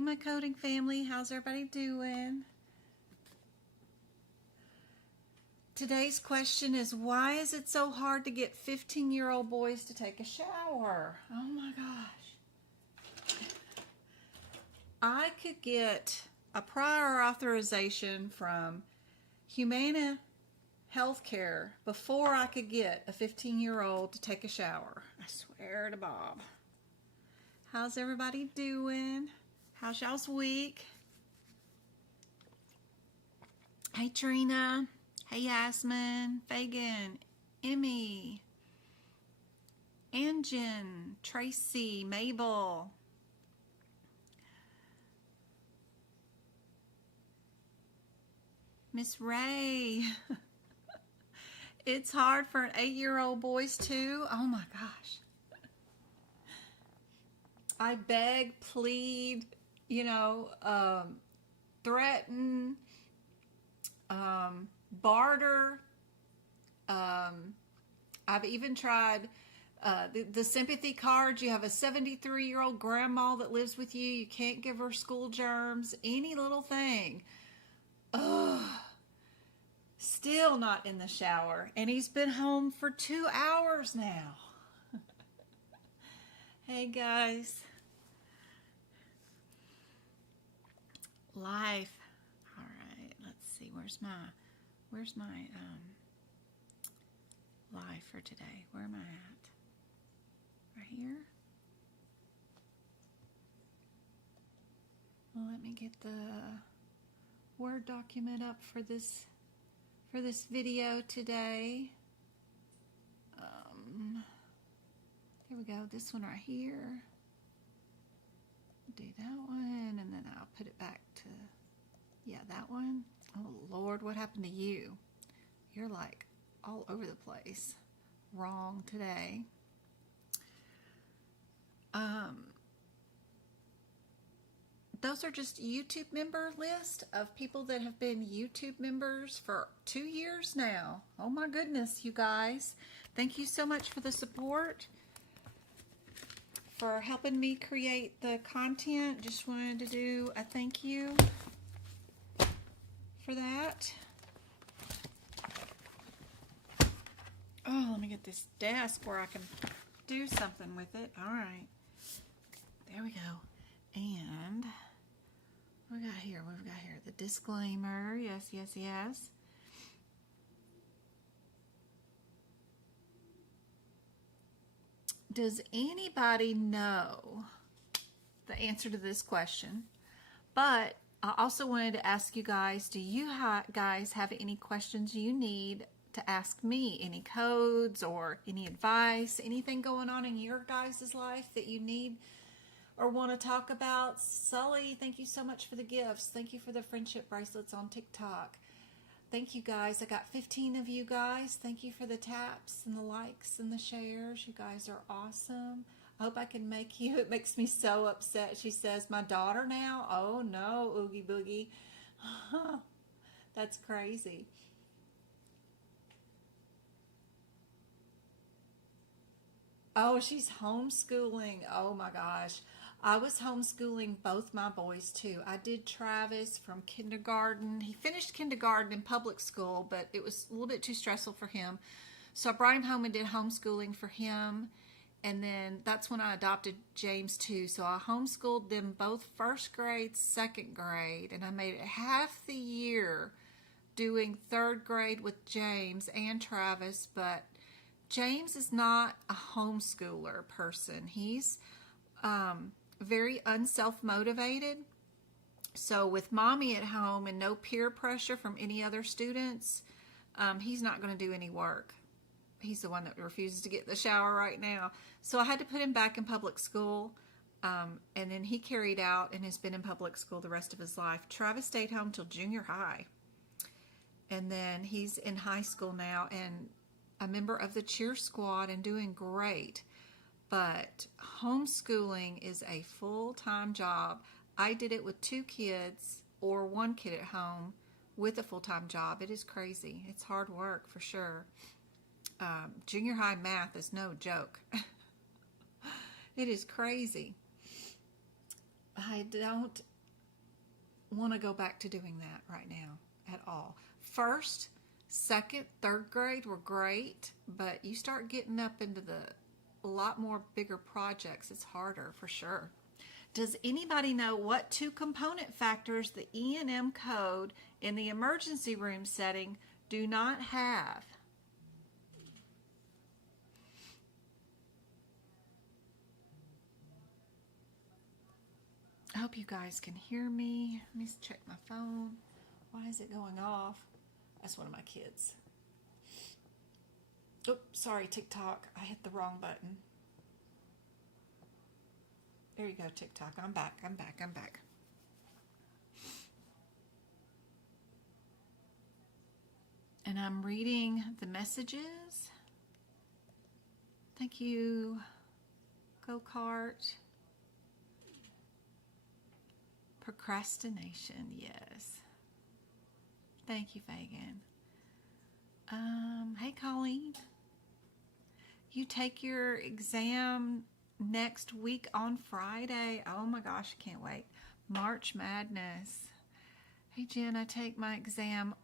Hey, my coding family, how's everybody doing? Today's question is, why is it so hard to get 15-year-old boys to take a shower? Oh my gosh. I could get a prior authorization from Humana Healthcare before I could get a 15-year-old to take a shower. I swear to Bob. How's everybody doing? How's y'all's week? Hey, Trina. Hey, Yasmin, Fagan, Emmy, Anjan, Tracy, Mabel. Miss Ray. It's hard for an 8-year-old boys too. Oh my gosh. I beg, plead, threaten, barter. I've even tried the sympathy cards. You have a 73-year-old grandma that lives with you. You can't give her school germs. Any little thing. Ugh. Still not in the shower. And he's been home for 2 hours now. Hey, guys. Life. All right. Let's see. Where's my live for today? Where am I at? Right here? Well, let me get the Word document up for this video today. Here we go. This one right here. Do that one, and then I'll put it back to, yeah, that one. Oh, Lord, what happened to you? You're like all over the place. Wrong today. Those are just YouTube member list of people that have been YouTube members for 2 years now. Oh my goodness, you guys. Thank you so much for the support, for helping me create the content. Just wanted to do a thank you for that. Oh, let me get this desk where I can do something with it. All right. There we go. And what we got here? What we've got here? The disclaimer. Yes, yes, yes. Does anybody know the answer to this question? But I also wanted to ask you guys, do you guys have any questions you need to ask me? Any codes or any advice? Anything going on in your guys' life that you need or want to talk about? Sully, thank you so much for the gifts. Thank you for the friendship bracelets on TikTok. Thank you guys. I got 15 of you guys. Thank you for the taps and the likes and the shares. You guys are awesome. I hope I can make you. It makes me so upset. She says, my daughter now? Oh no, Oogie Boogie. That's crazy. Oh, she's homeschooling. Oh my gosh. I was homeschooling both my boys too. I did Travis from kindergarten. He finished kindergarten in public school, but it was a little bit too stressful for him. So I brought him home and did homeschooling for him. And then that's when I adopted James too. So I homeschooled them both first grade, second grade. And I made it half the year doing third grade with James and Travis. But James is not a homeschooler person. He's very unself-motivated. So with mommy at home and no peer pressure from any other students, he's not going to do any work. He's the one that refuses to get in the shower right now. So I had to put him back in public school. And then he carried out and has been in public school the rest of his life. Travis stayed home till junior high. And then he's in high school now and a member of the cheer squad and doing great. But homeschooling is a full-time job. I did it with 2 kids or 1 kid at home with a full-time job. It is crazy. It's hard work for sure. Junior high math is no joke. It is crazy. I don't want to go back to doing that right now at all. First, second, third grade were great, but you start getting up into a lot more bigger projects, it's harder for sure. Does anybody know what two component factors the E&M code in the emergency room setting do not have? I hope you guys can hear me. Let me check my phone. Why is it going off? That's one of my kids. Oh, sorry, TikTok. I hit the wrong button. There you go, TikTok. I'm back. And I'm reading the messages. Thank you, Go-Kart. Procrastination, yes. Thank you, Fagan. Hey, Colleen. You take your exam next week on Friday. Oh my gosh, I can't wait. March Madness. Hey, Jen, I take my exam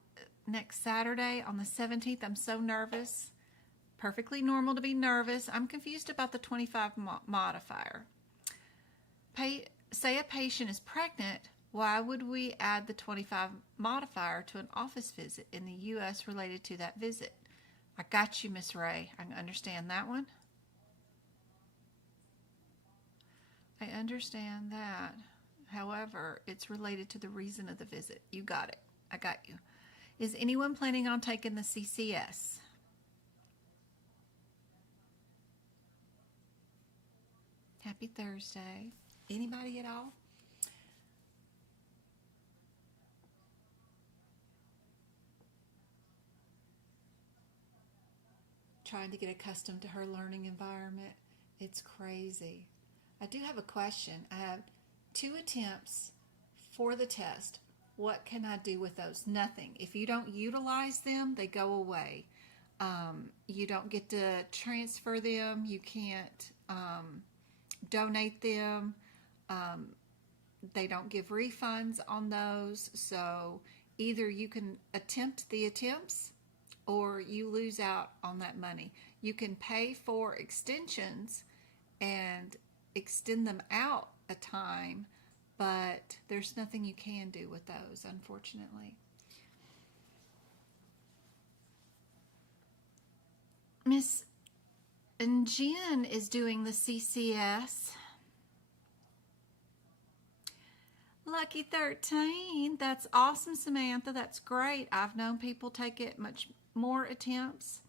next Saturday on the 17th. I'm so nervous. Perfectly normal to be nervous. I'm confused about the 25 modifier. Say a patient is pregnant, why would we add the 25 modifier to an office visit in the U.S. related to that visit? I got you, Miss Ray. I understand that one. I understand that. However, it's related to the reason of the visit. You got it. I got you. Is anyone planning on taking the CCS? Happy Thursday. Anybody at all? Trying to get accustomed to her learning environment. It's crazy. I do have a question. I have 2 attempts for the test. What can I do with those? Nothing. If you don't utilize them, they go away. You don't get to transfer them. You can't donate them. They don't give refunds on those. So either you can attempt the attempts or you lose out on that money. You can pay for extensions and extend them out a time, but there's nothing you can do with those, unfortunately. Miss Jen is doing the CCS. Lucky 13. That's awesome, Samantha. That's great. I've known people take it much more attempts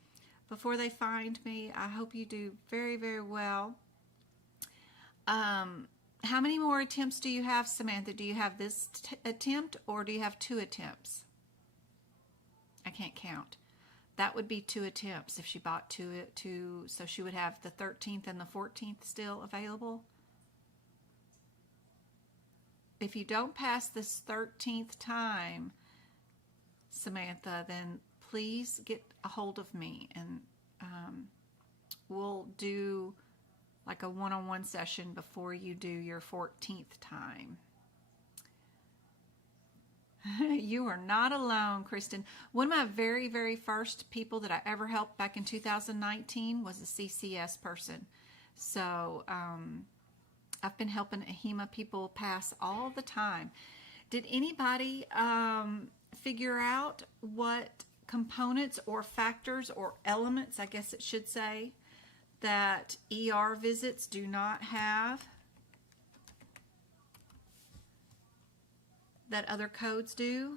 before they find me. I hope you do very, very well. How many more attempts do you have, Samantha? Do you have this attempt or do you have 2 attempts? I can't count. That would be 2 attempts if she bought two, so she would have the 13th and the 14th still available. If you don't pass this 13th time, Samantha, then please get a hold of me and we'll do like a one-on-one session before you do your 14th time. You are not alone, Kristen. One of my very, very first people that I ever helped back in 2019 was a CCS person. So I've been helping AHIMA people pass all the time. Did anybody figure out what components or factors or elements, I guess it should say, that ER visits do not have that other codes do?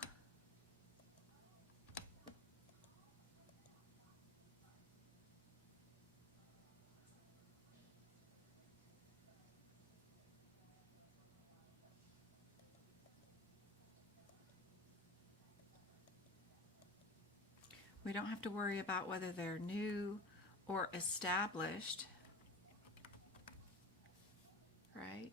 We don't have to worry about whether they're new or established, right?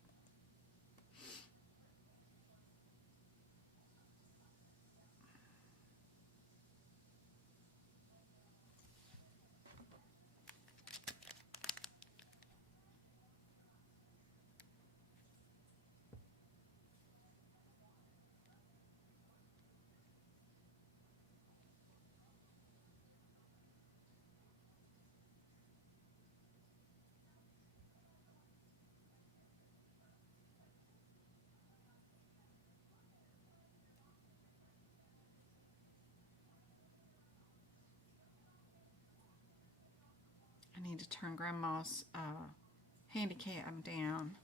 I need to turn Grandma's handycam down.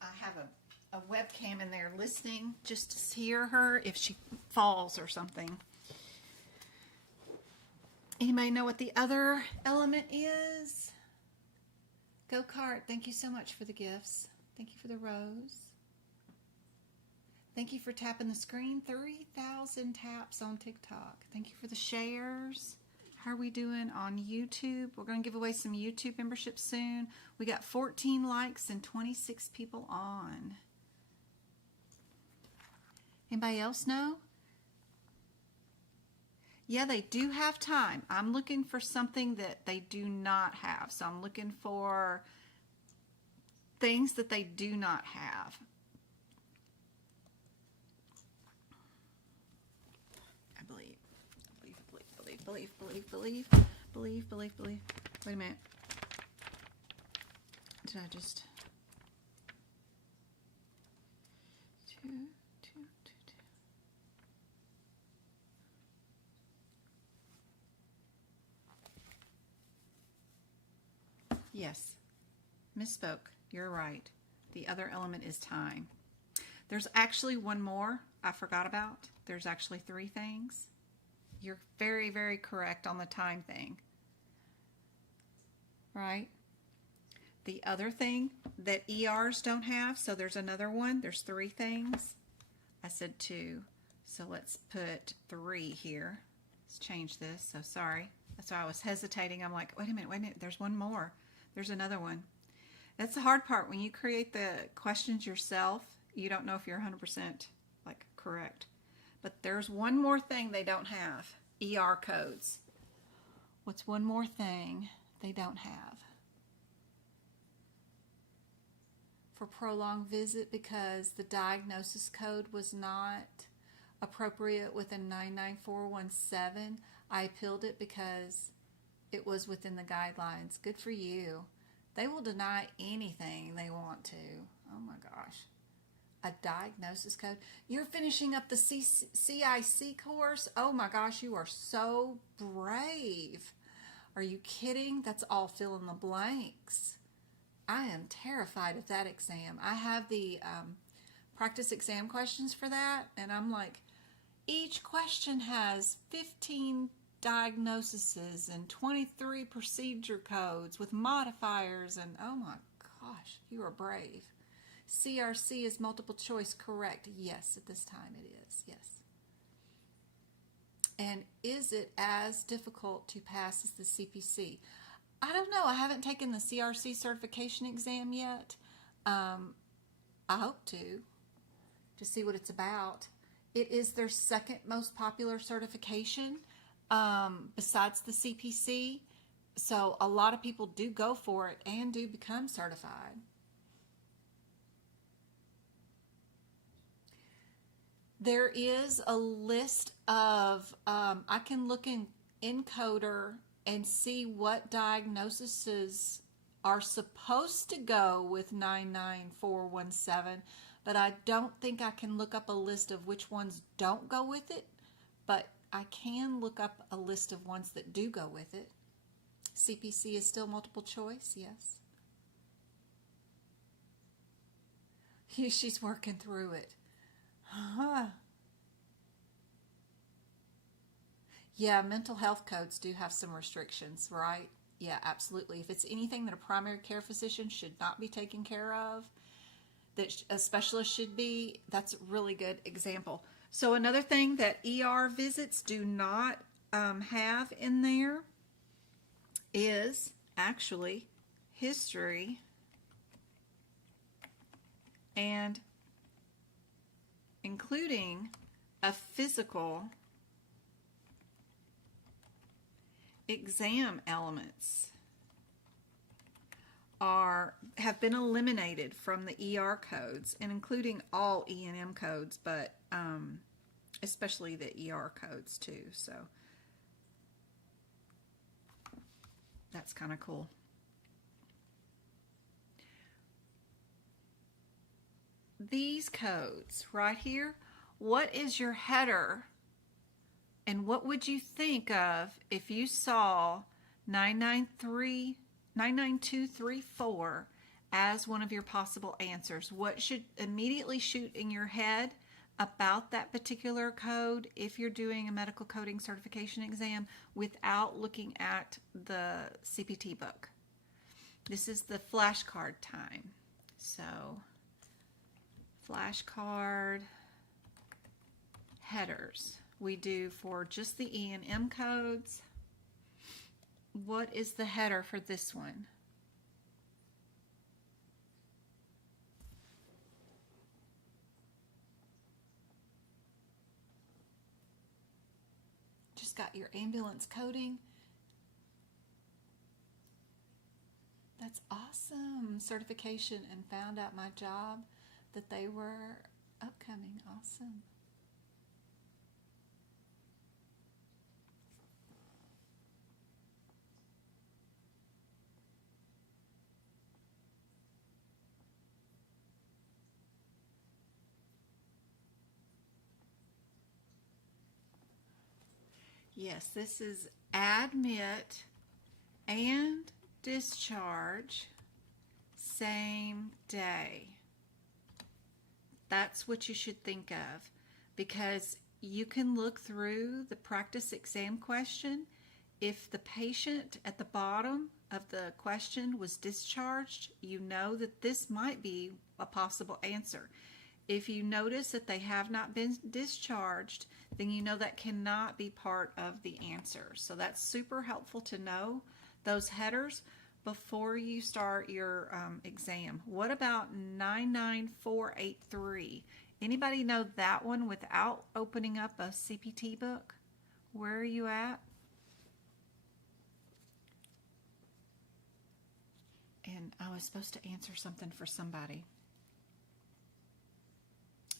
I have a webcam in there listening just to hear her if she falls or something. Anybody know what the other element is? Go-kart, thank you so much for the gifts. Thank you for the rose. Thank you for tapping the screen. 3,000 taps on TikTok. Thank you for the shares. How are we doing on YouTube? We're going to give away some YouTube memberships soon. We got 14 likes and 26 people on. Anybody else know? Yeah, they do have time. I'm looking for something that they do not have. So I'm looking for things that they do not have. I believe. Wait a minute. Did I just... Two. Yes, misspoke. You're right. The other element is time. There's actually one more I forgot about. There's actually 3 things. You're very, very correct on the time thing. Right? The other thing that ERs don't have, so there's another one. There's 3 things. I said 2. So let's put 3 here. Let's change this. So sorry. That's why I was hesitating. I'm like, wait a minute. There's one more. There's another one. That's the hard part. When you create the questions yourself, you don't know if you're 100% like correct. But there's one more thing they don't have. ER codes. What's one more thing they don't have? For prolonged visit, because the diagnosis code was not appropriate within 99417, I appealed it because it was within the guidelines. Good for you. They will deny anything they want to. Oh my gosh. A diagnosis code. You're finishing up the CIC course? Oh my gosh, you are so brave. Are you kidding? That's all fill in the blanks. I am terrified of that exam. I have the practice exam questions for that, and I'm like, each question has 15 diagnoses and 23 procedure codes with modifiers, and oh my gosh, you are brave. CRC is multiple choice correct. Yes, at this time it is. Yes. And is it as difficult to pass as the CPC? I don't know. I haven't taken the CRC certification exam yet. I hope to see what it's about. It is their second most popular certification besides the CPC. So a lot of people do go for it and do become certified. There is a list of, I can look in Encoder and see what diagnoses are supposed to go with 99417, but I don't think I can look up a list of which ones don't go with it, but I can look up a list of ones that do go with it. CPC is still multiple choice, yes. She's working through it. Yeah, mental health codes do have some restrictions, right? Yeah, absolutely. If it's anything that a primary care physician should not be taking care of, that a specialist should be, that's a really good example. So another thing that ER visits do not have in there is actually history and including a physical exam elements have been eliminated from the ER codes, and including all E&M codes, but especially the ER codes too. So that's kind of cool. These codes right here What is your header? And what would you think of if you saw 99234 as one of your possible answers? What should immediately shoot in your head about that particular code if you're doing a medical coding certification exam without looking at the CPT book? This is the flashcard time. So, flashcard headers we do for just the E and M codes. What is the header for this one? Just got your ambulance coding. That's awesome. Certification and found out my job that they were upcoming. Awesome. Yes, this is admit and discharge same day. That's what you should think of, because you can look through the practice exam question. If the patient at the bottom of the question was discharged, you know that this might be a possible answer. If you notice that they have not been discharged, then you know that cannot be part of the answer. So that's super helpful to know those headers before you start your exam. What about 99483? Anybody know that one without opening up a CPT book? Where are you at? And I was supposed to answer something for somebody.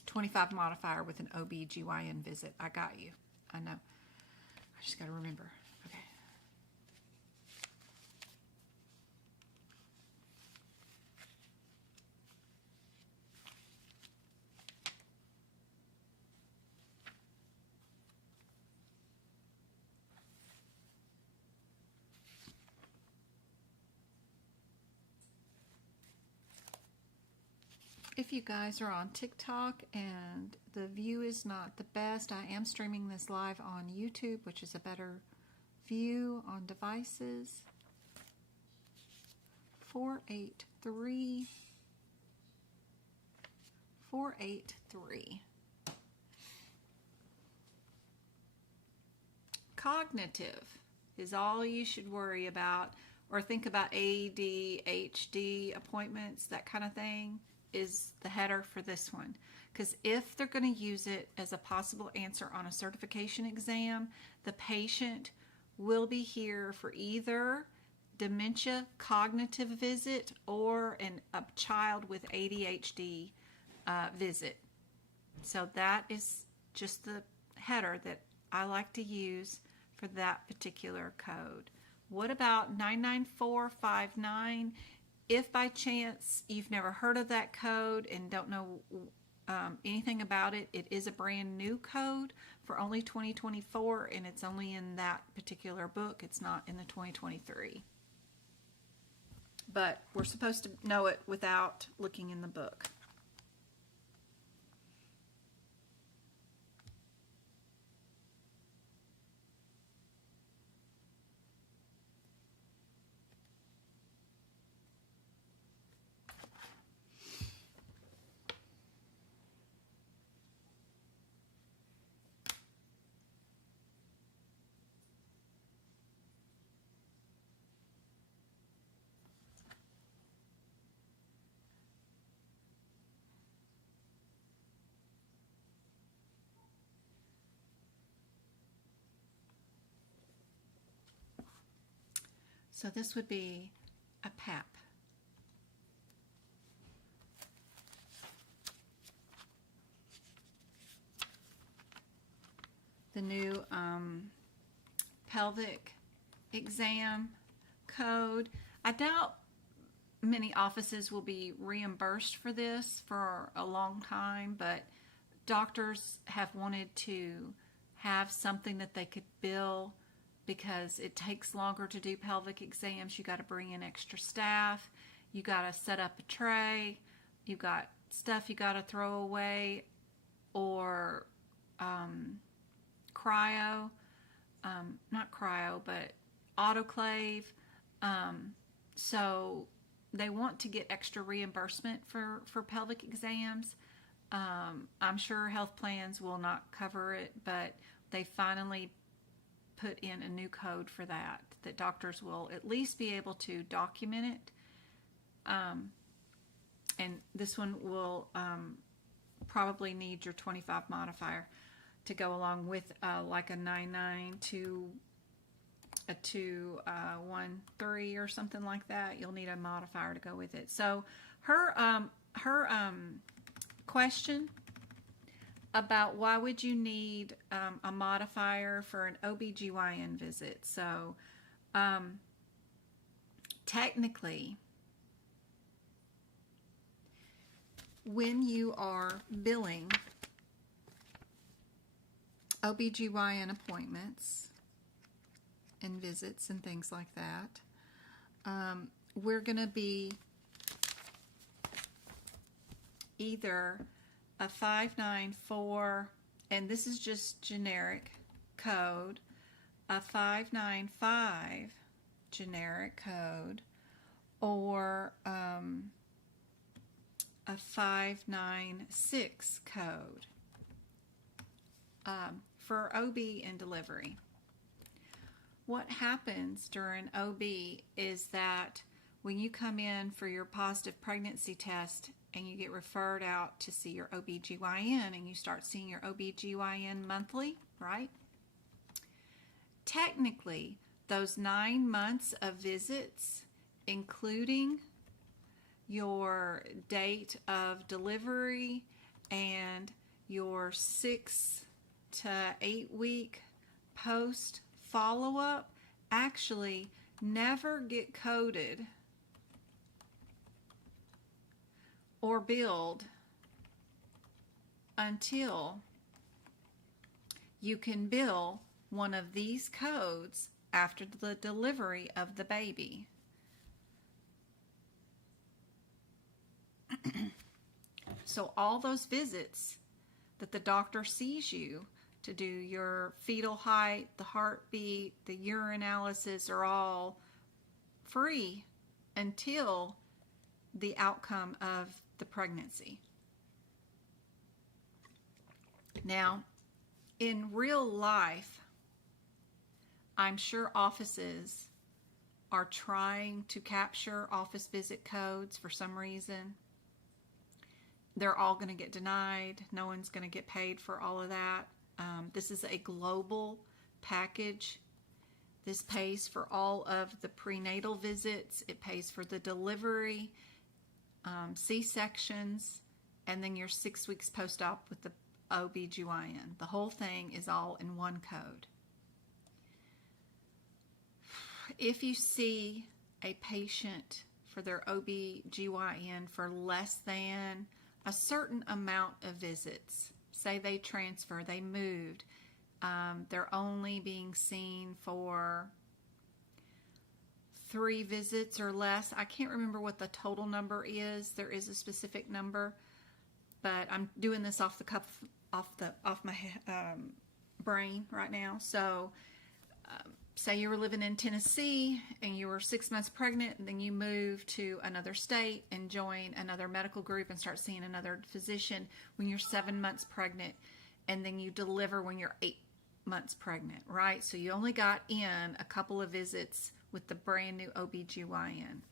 25 modifier with an OB/GYN visit. I got you. I know. I just got to remember. Okay. If you guys are on TikTok and the view is not the best, I am streaming this live on YouTube, which is a better view on devices. 483. 483. Cognitive is all you should worry about or think about. ADHD appointments, that kind of thing, is the header for this one. Because if they're going to use it as a possible answer on a certification exam, the patient will be here for either dementia cognitive visit or a child with ADHD visit. So that is just the header that I like to use for that particular code. What about 99459? If by chance you've never heard of that code and don't know anything about it, it is a brand new code for only 2024, and it's only in that particular book. It's not in the 2023. But we're supposed to know it without looking in the book. So this would be a PAP. The new pelvic exam code. I doubt many offices will be reimbursed for this for a long time, but doctors have wanted to have something that they could bill because it takes longer to do pelvic exams. You got to bring in extra staff. You got to set up a tray. You got stuff you got to throw away, or cryo, not cryo, but autoclave. So they want to get extra reimbursement for pelvic exams. I'm sure health plans will not cover it, but they finally put in a new code for that doctors will at least be able to document it. And this one will probably need your 25 modifier to go along with like a 99 to a 213 or something like that. You'll need a modifier to go with it. So her question about why would you need a modifier for an OBGYN visit. So technically, when you are billing OBGYN appointments and visits and things like that, we're going to be either a 594, and this is just generic code, a 595 generic code, or a 596 code for OB and delivery. What happens during OB is that when you come in for your positive pregnancy test and you get referred out to see your OBGYN and you start seeing your OBGYN monthly, right? Technically, those 9 months of visits, including your date of delivery and your 6 to 8 week post follow-up, actually never get coded or billed until you can bill one of these codes after the delivery of the baby. So all those visits that the doctor sees you to do your fetal height, the heartbeat, the urinalysis are all free until the outcome of the pregnancy. Now, in real life, I'm sure offices are trying to capture office visit codes for some reason. They're all going to get denied. No one's going to get paid for all of that. This is a global package. This pays for all of the prenatal visits. It pays for the delivery, C-sections, and then your 6 weeks post-op with the OBGYN. The whole thing is all in one code. If you see a patient for their OBGYN for less than a certain amount of visits, say they transfer, they moved, they're only being seen for 3 visits or less. I can't remember what the total number is. There is a specific number, but I'm doing this off my brain right now. So say you were living in Tennessee and you were 6 months pregnant, and then you move to another state and join another medical group and start seeing another physician when you're 7 months pregnant, and then you deliver when you're 8 months pregnant, right? So you only got in a couple of visits with the brand new OBGYN.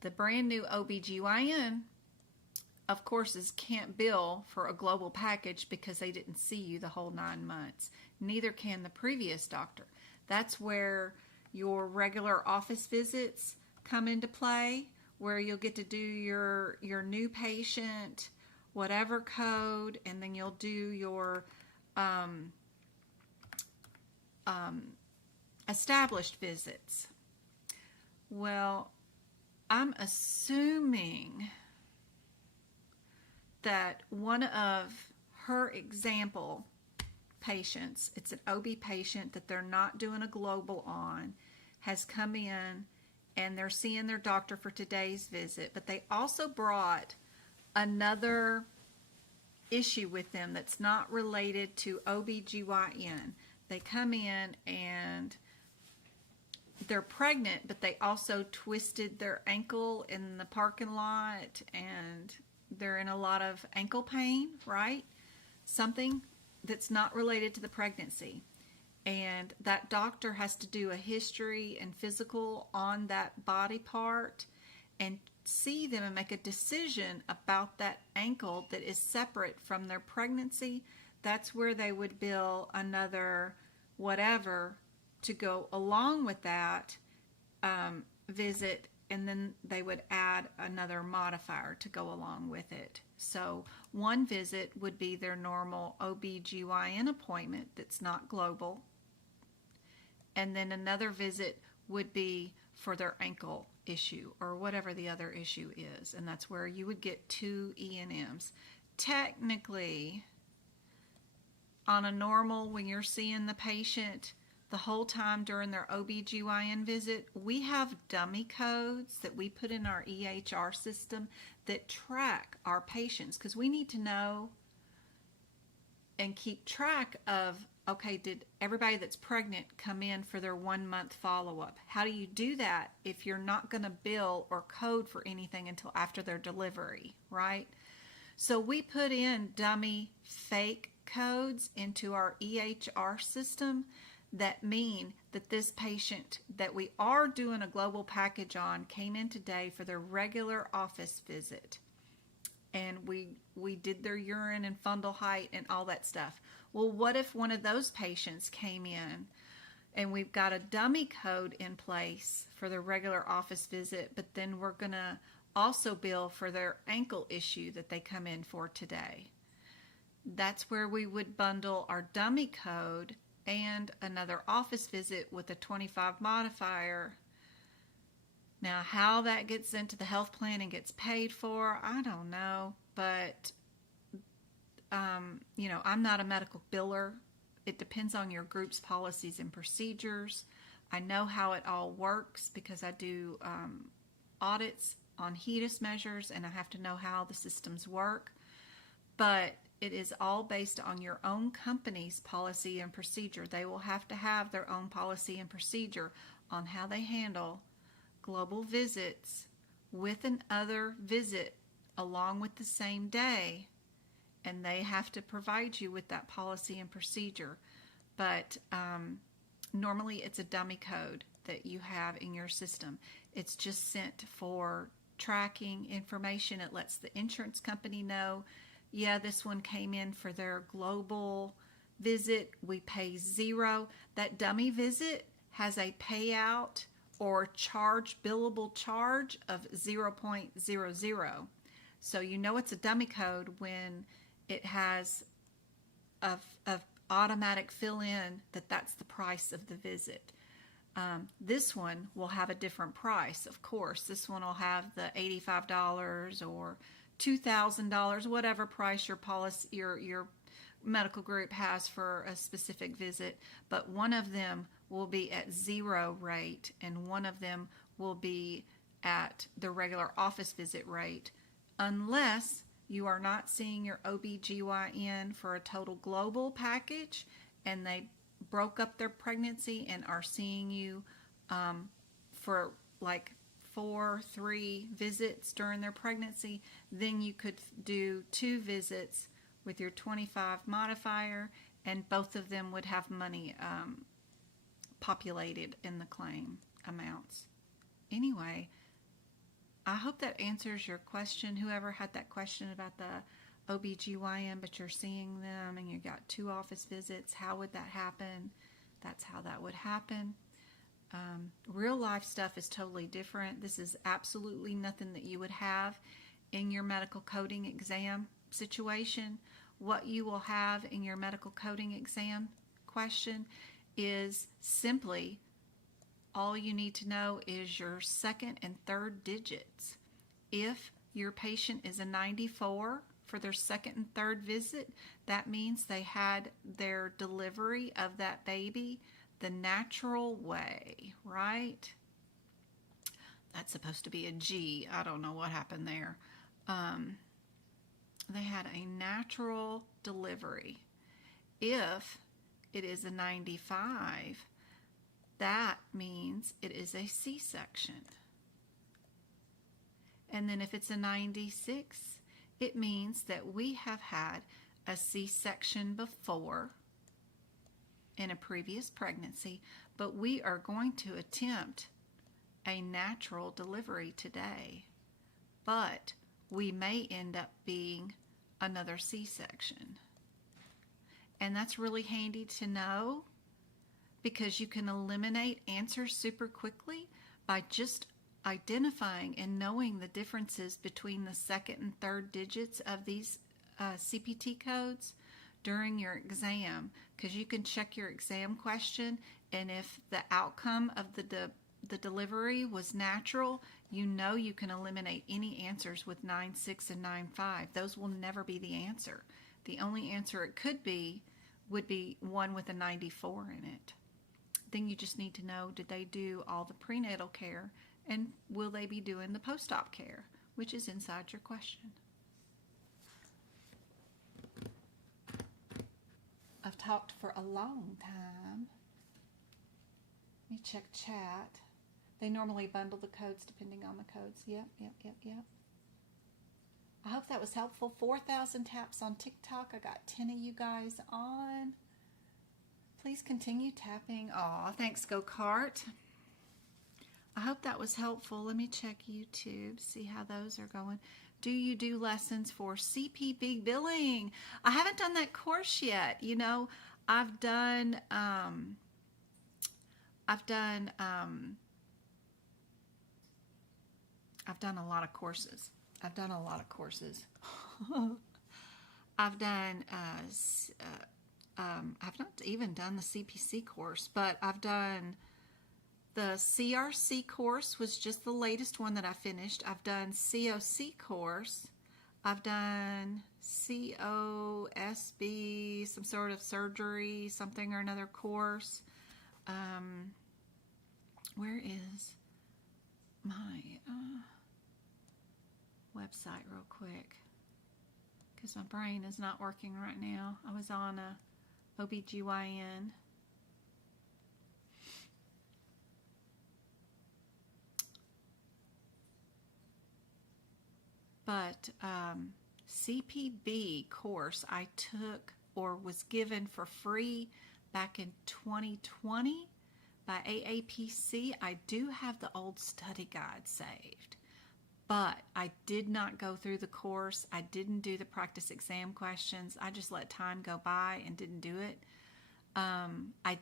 The brand new OBGYN, of course, can't bill for a global package because they didn't see you the whole 9 months. Neither can the previous doctor. That's where your regular office visits come into play, where you'll get to do your new patient, whatever code, and then you'll do your established visits. Well, I'm assuming that one of per example, patients, it's an OB patient that they're not doing a global on, has come in and they're seeing their doctor for today's visit, but they also brought another issue with them that's not related to OBGYN. They come in and they're pregnant, but they also twisted their ankle in the parking lot and they're in a lot of ankle pain, right? Something that's not related to the pregnancy. And that doctor has to do a history and physical on that body part and see them and make a decision about that ankle that is separate from their pregnancy. That's where they would bill another whatever to go along with that visit, and then they would add another modifier to go along with it. So one visit would be their normal OBGYN appointment that's not global, and then another visit would be for their ankle issue or whatever the other issue is, and that's where you would get 2 E&Ms. Technically, on a normal, when you're seeing the patient the whole time during their OBGYN visit, we have dummy codes that we put in our EHR system that track our patients, because we need to know and keep track of, okay, did everybody that's pregnant come in for their 1-month follow-up? How do you do that if you're not going to bill or code for anything until after their delivery, right? So we put in dummy fake codes into our EHR system that mean that this patient that we are doing a global package on came in today for their regular office visit. And we did their urine and fundal height and all that stuff. Well, what if one of those patients came in and we've got a dummy code in place for their regular office visit, but then we're going to also bill for their ankle issue that they come in for today? That's where we would bundle our dummy code and another office visit with a 25 modifier. Now, how that gets into the health plan and gets paid for, I don't know, but I'm not a medical biller. It depends on your group's policies and procedures. I know how it all works because I do audits on HEDIS measures, and I have to know how the systems work. But it is all based on your own company's policy and procedure. They will have to have their own policy and procedure on how they handle global visits with another visit along with the same day, and they have to provide you with that policy and procedure. But normally it's a dummy code that you have in your system. It's just sent for tracking information. It lets the insurance company know, yeah, this one came in for their global visit. We pay $0. That dummy visit has a payout or billable charge of 0.00. So you know it's a dummy code when it has a automatic fill in that's the price of the visit. This one will have a different price, of course. This one will have the $85 or $2,000, whatever price your medical group has for a specific visit. But one of them will be at 0 rate, and one of them will be at the regular office visit rate, unless you are not seeing your OBGYN for a total global package and they broke up their pregnancy and are seeing you for like 3 visits during their pregnancy. Then you could do 2 visits with your 25 modifier, and both of them would have money populated in the claim amounts. Anyway, I hope that answers your question. Whoever had that question about the OBGYN, but you're seeing them and you got 2 office visits, how would that happen? That's how that would happen. Real life stuff is totally different. This is absolutely nothing that you would have in your medical coding exam situation. What you will have in your medical coding exam question is simply, all you need to know is your 2nd and 3rd digits. If your patient is a 94 for their second and third visit, that means they had their delivery of that baby the natural way, right? That's supposed to be a G. I don't know what happened there. They had a natural delivery. If it is a 95, that means it is a C-section. And then if it's a 96, it means that we have had a C-section before in a previous pregnancy, but we are going to attempt a natural delivery today. But we may end up being another C-section. And that's really handy to know because you can eliminate answers super quickly by just identifying and knowing the differences between the second and third digits of these CPT codes during your exam, because you can check your exam question, and if the outcome of the delivery was natural, you know you can eliminate any answers with 9-6 and 9-5. Those will never be the answer. The only answer it could be would be one with a 94 in it. Then you just need to know, did they do all the prenatal care, and will they be doing the post-op care, which is inside your question. I've talked for a long time. Let me check chat. They normally bundle the codes depending on the codes. Yep. I hope that was helpful. 4,000 taps on TikTok. I got 10 of you guys on. Please continue tapping. Aw, thanks, Go-Kart. I hope that was helpful. Let me check YouTube, see how those are going. Do you do lessons for CPB billing? I haven't done that course yet. You know, I've done a lot of courses. I've not even done the CPC course, but I've done the CRC course, was just the latest one that I finished. I've done COC course. I've done COSB, some sort of surgery, something or another course. Where is my website real quick? Because my brain is not working right now. I was on a OBGYN. But CPB course I took or was given for free back in 2020 by AAPC. I do have the old study guide saved, but I did not go through the course. I didn't do the practice exam questions. I just let time go by and didn't do it. I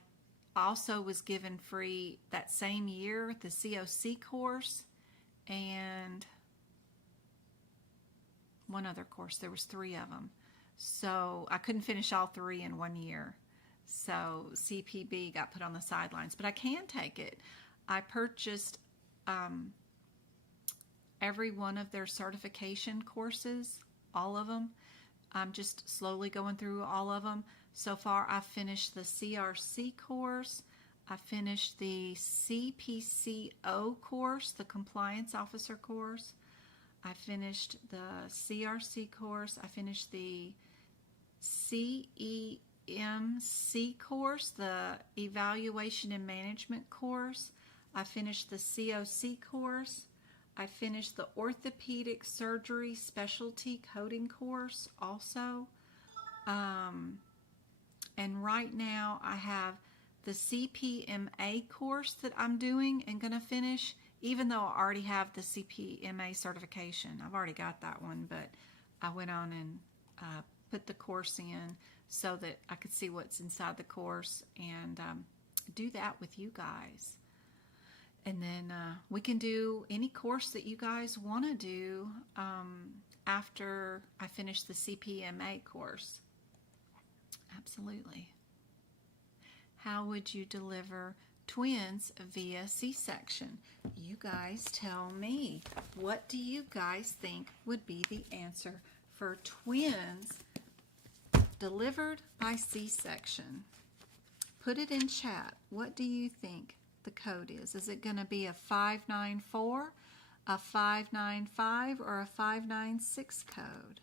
also was given free that same year the COC course and one other course. There was 3 of them. So I couldn't finish all 3 in 1 year. So CPB got put on the sidelines, but I can take it. I purchased every one of their certification courses, all of them. I'm just slowly going through all of them. So far, I've finished the CRC course. I finished the CPCO course, the Compliance Officer course. I finished the CRC course. I finished the CEMC course, the Evaluation and Management course. I finished the COC course. I finished the Orthopedic Surgery Specialty Coding course also. And right now I have the CPMA course that I'm doing and going to finish, even though I already have the CPMA certification. I've already got that one, but I went on and put the course in so that I could see what's inside the course and do that with you guys. And then we can do any course that you guys want to do after I finish the CPMA course. Absolutely. How would you deliver twins via C-section? You guys tell me. What do you guys think would be the answer for twins delivered by C-section. Put it in chat. What do you think the code is? Is it going to be a 594, a 595, or a 596 code?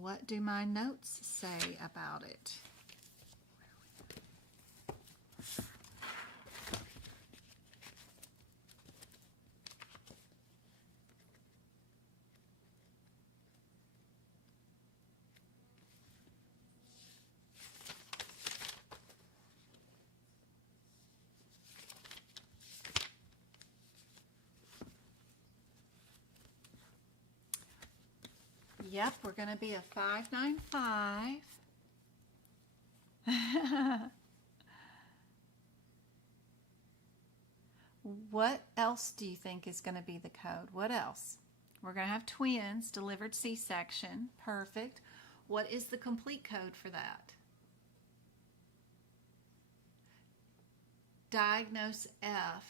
What do my notes say about it? Yep, we're going to be a 595. What else do you think is going to be the code? What else? We're going to have twins delivered C-section. Perfect. What is the complete code for that? Diagnose F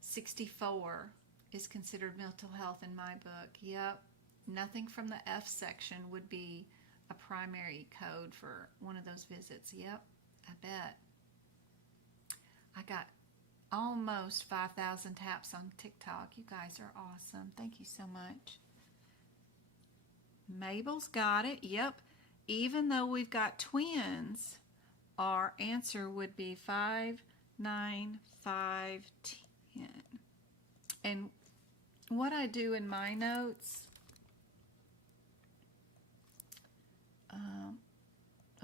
64 is considered mental health in my book. Yep. Nothing from the F section would be a primary code for one of those visits. Yep, I bet. I got almost 5,000 taps on TikTok. You guys are awesome. Thank you so much. Mabel's got it. Yep. Even though we've got twins, our answer would be 5, 9, 5, 10. And what I do in my notes,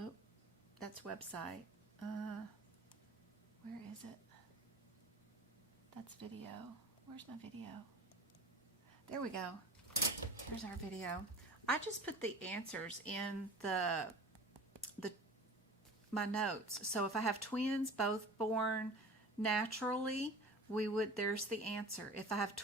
oh, that's website. Where is it? That's video. Where's my video? There we go. There's our video. I just put the answers in my notes. So if I have twins both born naturally, there's the answer. If I have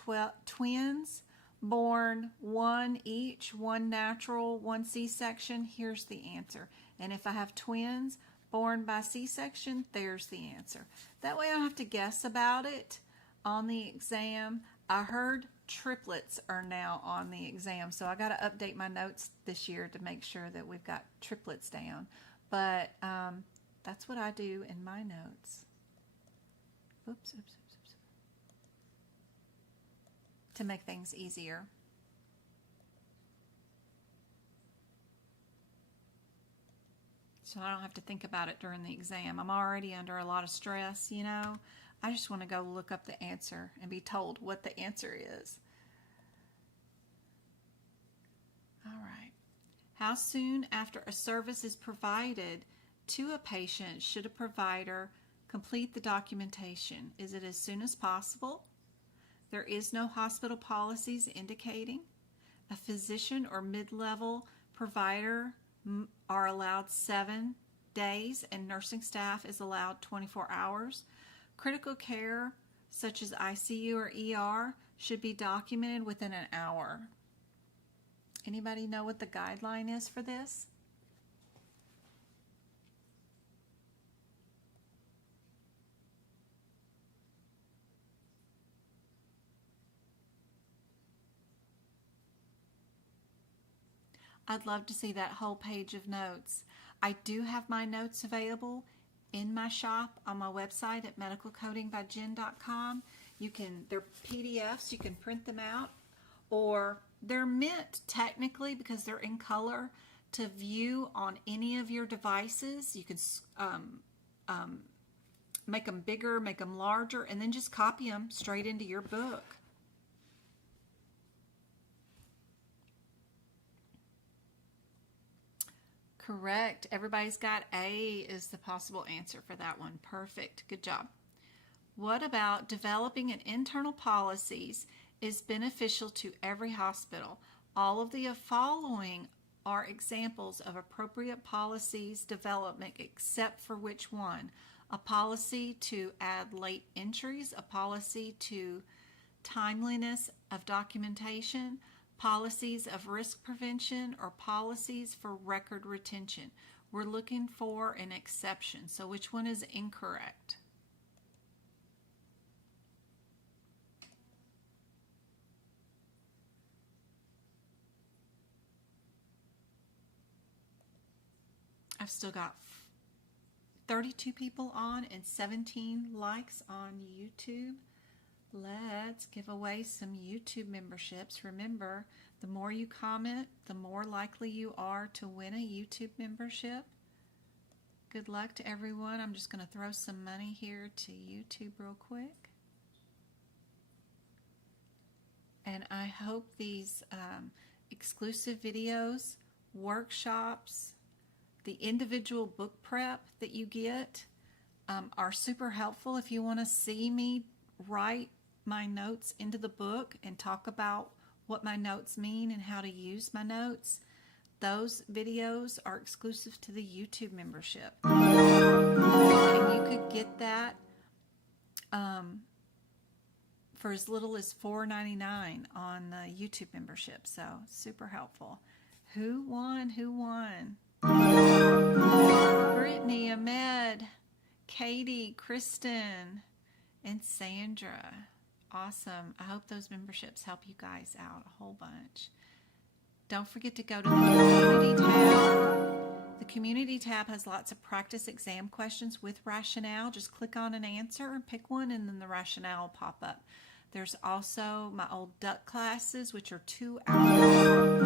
twins born one each, one natural, one C-section, here's the answer. And if I have twins born by C-section, there's the answer. That way I don't have to guess about it on the exam. I heard triplets are now on the exam, so I got to update my notes this year to make sure that we've got triplets down. But that's what I do in my notes. Oops. To make things easier. So I don't have to think about it during the exam. I'm already under a lot of stress, you know. I just want to go look up the answer and be told what the answer is. All right. How soon after a service is provided to a patient should a provider complete the documentation? Is it as soon as possible? There is no hospital policies indicating. A physician or mid-level provider are allowed 7 days and nursing staff is allowed 24 hours. Critical care, such as ICU or ER, should be documented within an hour. Anybody know what the guideline is for this? I'd love to see that whole page of notes. I do have my notes available in my shop on my website at medicalcodingbyjen.com. They're PDFs, you can print them out, or they're meant technically because they're in color to view on any of your devices. You can make them bigger, make them larger, and then just copy them straight into your book. Correct. Everybody's got A is the possible answer for that one. Perfect. Good job. What about developing an internal policies is beneficial to every hospital? All of the following are examples of appropriate policies development, except for which one? A policy to add late entries, a policy to timeliness of documentation, policies of risk prevention, or policies for record retention. We're looking for an exception. So which one is incorrect? I've still got 32 people on and 17 likes on YouTube. Let's give away some YouTube memberships. Remember, the more you comment, the more likely you are to win a YouTube membership. Good luck to everyone. I'm just going to throw some money here to YouTube real quick. And I hope these exclusive videos, workshops, the individual book prep that you get are super helpful. If you want to see me write my notes into the book and talk about what my notes mean and how to use my notes, those videos are exclusive to the YouTube membership. And you could get that for as little as $4.99 on the YouTube membership. So super helpful. Who won? Who won? Brittany, Ahmed, Katie, Kristen, and Sandra. Awesome. I hope those memberships help you guys out a whole bunch. Don't forget to go to the community tab. The community tab has lots of practice exam questions with rationale. Just click on an answer and pick one, and then the rationale will pop up. There's also my old duck classes, which are 2 hours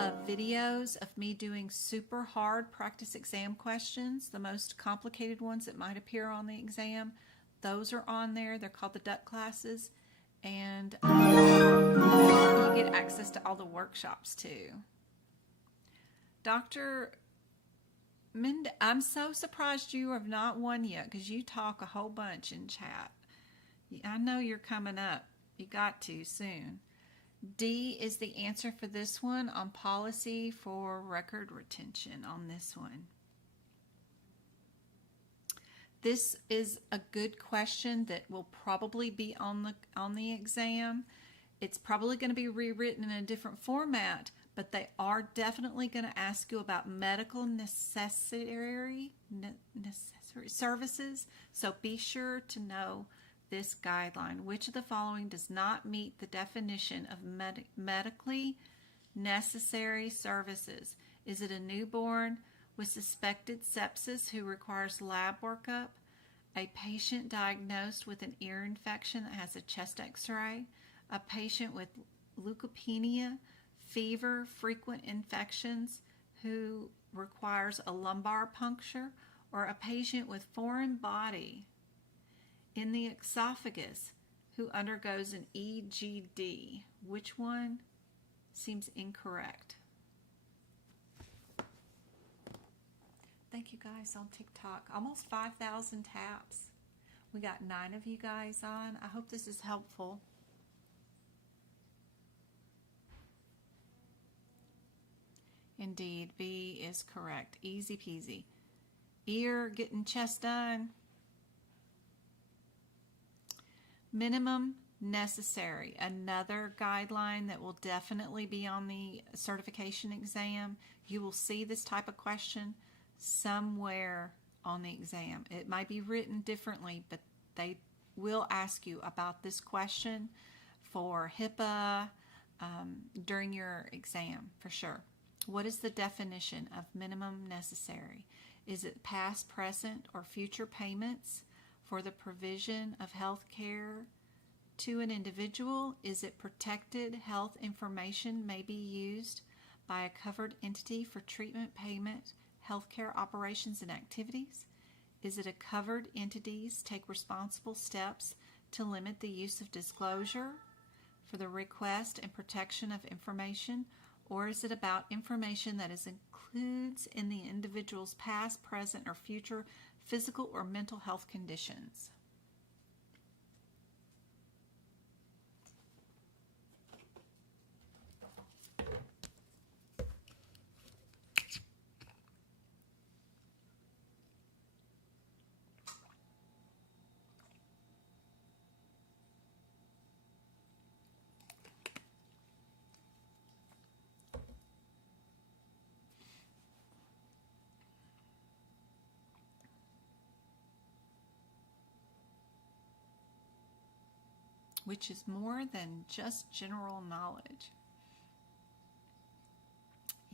of videos of me doing super hard practice exam questions, the most complicated ones that might appear on the exam. Those are on there. They're called the duck classes. And you get access to all the workshops too. Dr. Mend, I'm so surprised you have not won yet, because you talk a whole bunch in chat. I know you're coming up. You got to soon. D is the answer for this one on policy for record retention on this one. This is a good question that will probably be on the exam. It's probably going to be rewritten in a different format, but they are definitely going to ask you about medical necessary services. So be sure to know this guideline. Which of the following does not meet the definition of medically necessary services? Is it a newborn with suspected sepsis who requires lab workup, a patient diagnosed with an ear infection that has a chest x-ray, a patient with leukopenia, fever, frequent infections who requires a lumbar puncture, or a patient with foreign body in the esophagus who undergoes an EGD? Which one seems incorrect? Thank you guys on TikTok. Almost 5,000 taps. We got 9 of you guys on. I hope this is helpful. Indeed, B is correct. Easy peasy. Ear getting chest done. Minimum necessary. Another guideline that will definitely be on the certification exam. You will see this type of question somewhere on the exam. It might be written differently, but they will ask you about this question for HIPAA during your exam for sure. What is the definition of minimum necessary? Is it past, present, or future payments for the provision of health care to an individual? Is it protected health information may be used by a covered entity for treatment, payment, healthcare operations and activities? Is it a covered entities take responsible steps to limit the use of disclosure for the request and protection of information? Or is it about information that includes in the individual's past, present, or future physical or mental health conditions? Which is more than just general knowledge.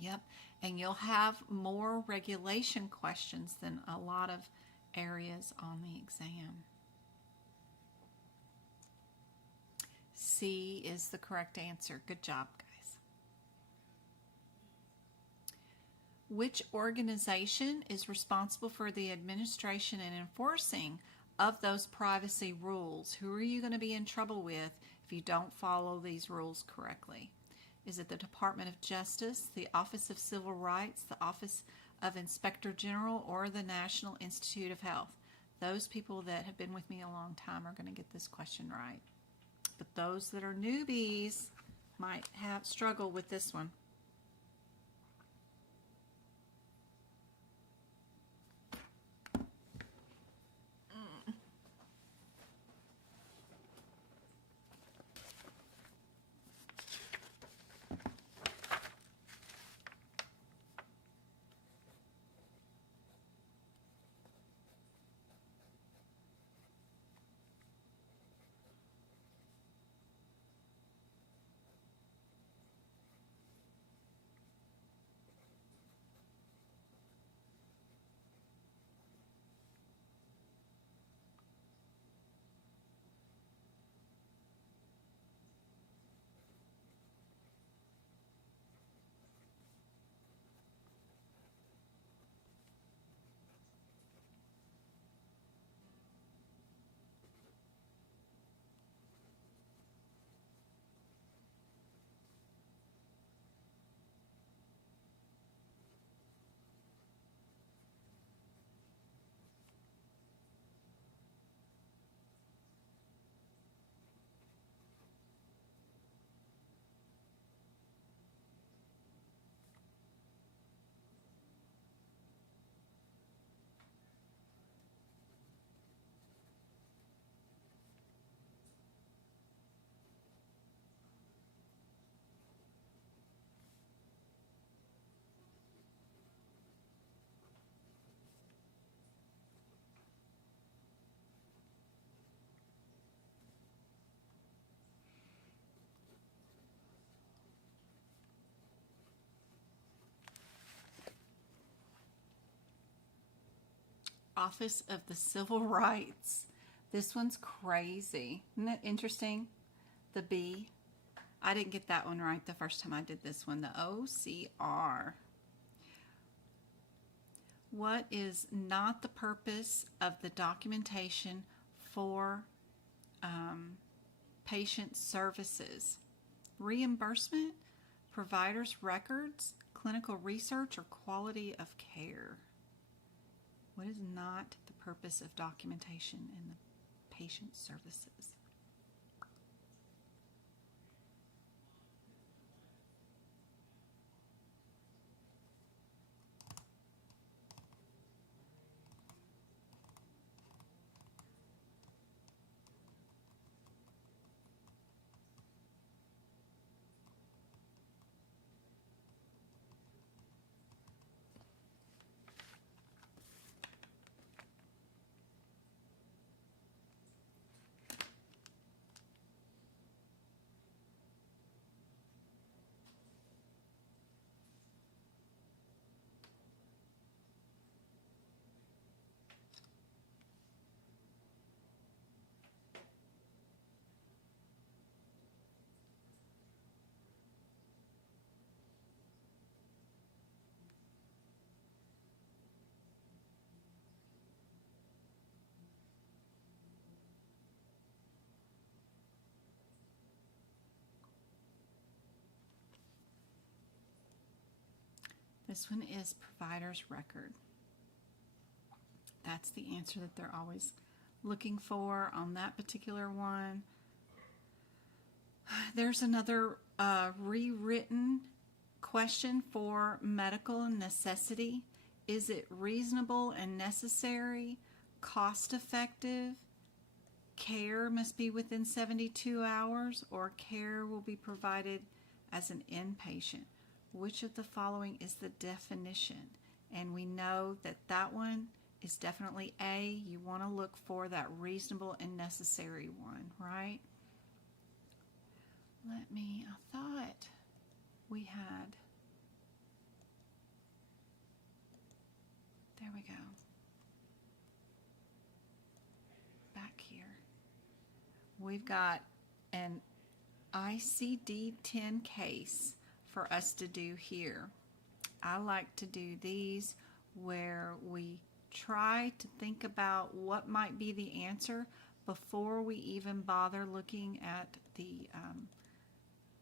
Yep. And you'll have more regulation questions than a lot of areas on the exam. C is the correct answer. Good job, guys. Which organization is responsible for the administration and enforcing of those privacy rules? Who are you going to be in trouble with if you don't follow these rules correctly? Is it the Department of Justice, the Office of Civil Rights, the Office of Inspector General, or the National Institute of Health? Those people that have been with me a long time are going to get this question right. But those that are newbies might have struggled with this one. Office of the Civil Rights. This one's crazy. Isn't that interesting? The B. I didn't get that one right the first time I did this one. The OCR. What is not the purpose of the documentation for patient services? Reimbursement, providers' records, clinical research, or quality of care? What is not the purpose of documentation in the patient services? This one is provider's record. That's the answer that they're always looking for on that particular one. There's another rewritten question for medical necessity. Is it reasonable and necessary, cost effective, care must be within 72 hours, or care will be provided as an inpatient? Which of the following is the definition? And we know that that one is definitely A. You want to look for that reasonable and necessary one, right? I thought we had go. Back here. We've got an ICD-10 case for us to do here. I like to do these where we try to think about what might be the answer before we even bother looking at the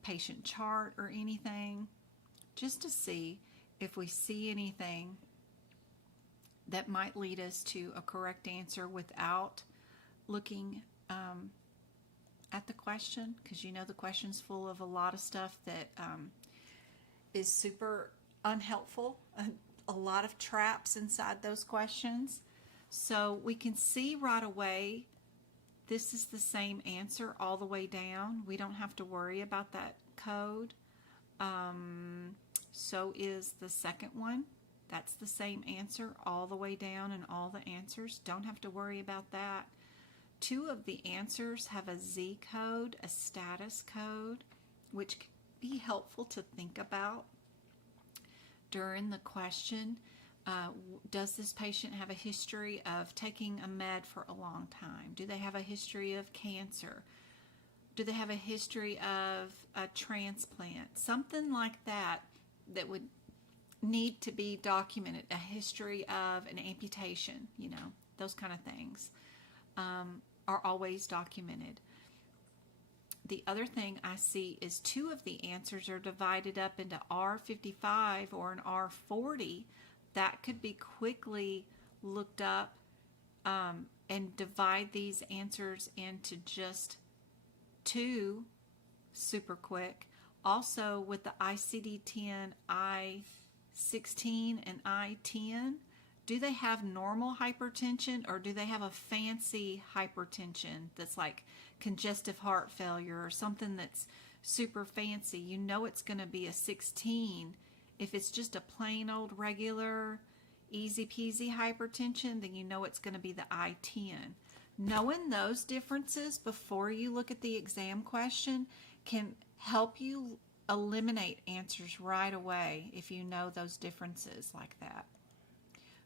patient chart or anything, just to see if we see anything that might lead us to a correct answer without looking at the question, because you know the question's full of a lot of stuff that is super unhelpful, a lot of traps inside those questions. So we can see right away this is the same answer all the way down. We don't have to worry about that code. So is the second one. That's the same answer all the way down and all the answers. Don't have to worry about that. Two of the answers have a Z code, a status code, which can be helpful to think about during the question. Does this patient have a history of taking a med for a long time? Do they have a history of cancer? Do they have a history of a transplant? Something like that that would need to be documented. A history of an amputation, you know, those kind of things are always documented. The other thing I see is two of the answers are divided up into R55 or an R40. That could be quickly looked up and divide these answers into just two super quick. Also with the ICD-10, I-16 and I-10, do they have normal hypertension or do they have a fancy hypertension that's like congestive heart failure or something that's super fancy? You know it's going to be a 16. If it's just a plain old regular easy peasy hypertension, then you know it's going to be the I-10. Knowing those differences before you look at the exam question can help you eliminate answers right away if you know those differences like that.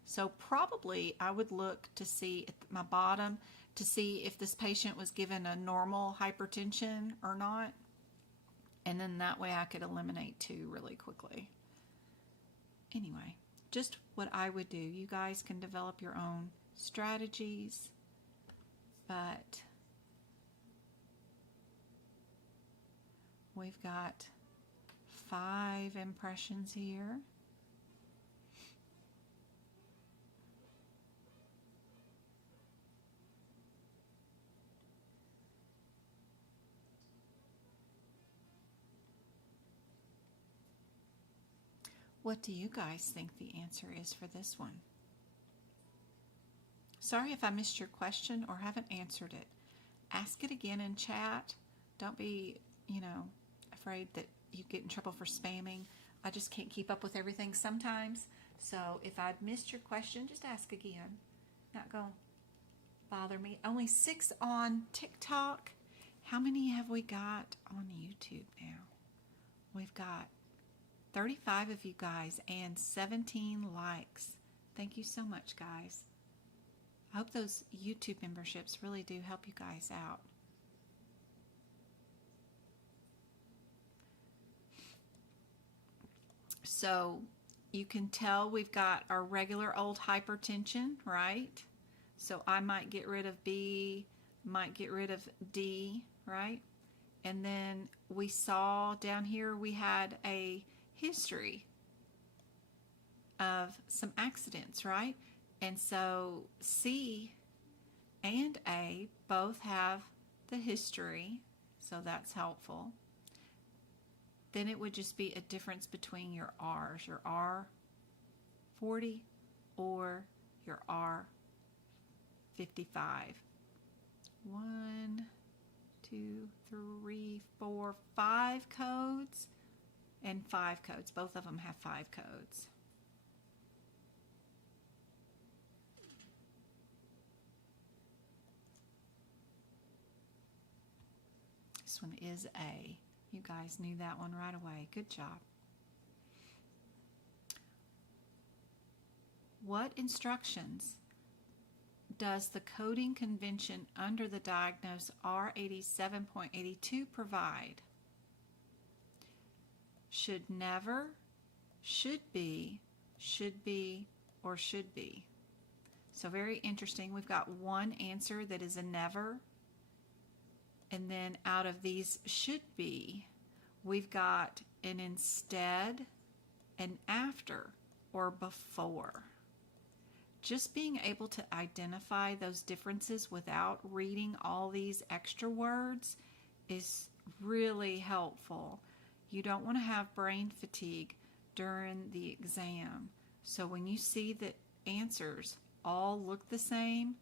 So probably I would look to see at my bottom to see if this patient was given a normal hypertension or not. And then that way I could eliminate two really quickly. Anyway, just what I would do. You guys can develop your own strategies, but we've got 5 impressions here. What do you guys think the answer is for this one? Sorry if I missed your question or haven't answered it. Ask it again in chat. Don't be, afraid that you get in trouble for spamming. I just can't keep up with everything sometimes. So if I've missed your question, just ask again. Not going to bother me. Only 6 on TikTok. How many have we got on YouTube now? We've got 35 of you guys and 17 likes. Thank you so much, guys. I hope those YouTube memberships really do help you guys out. So you can tell we've got our regular old hypertension, right? So I might get rid of B, might get rid of D, right? And then we saw down here we had a history of some accidents, right? And so C and A both have the history, so that's helpful. Then it would just be a difference between your R's, your R40 or your R55. 1, 2, 3, 4, 5 codes. And 5 codes. Both of them have 5 codes. This one is A. You guys knew that one right away. Good job. What instructions does the coding convention under the diagnosed R87.82 provide? Should never, should be, or should be. So very interesting. We've got one answer that is a never. And then out of these should be, we've got an instead, an after, or before. Just being able to identify those differences without reading all these extra words is really helpful. You don't want to have brain fatigue during the exam. So when you see that answers all look the same,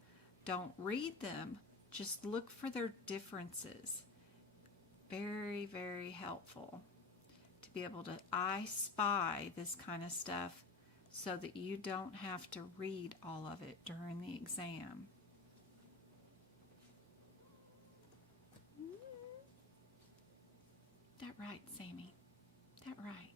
don't read them. Just look for their differences. Very, very helpful to be able to I spy this kind of stuff so that you don't have to read all of it during the exam. That right, Sammy? That right?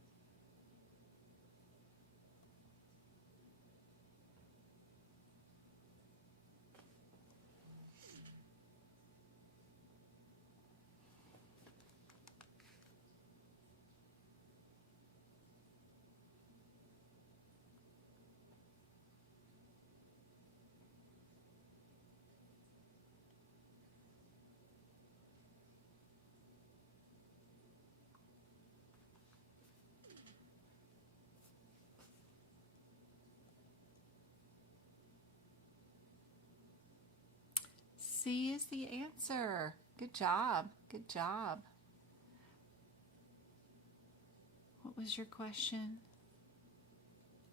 C is the answer. Good job. Good job. What was your question?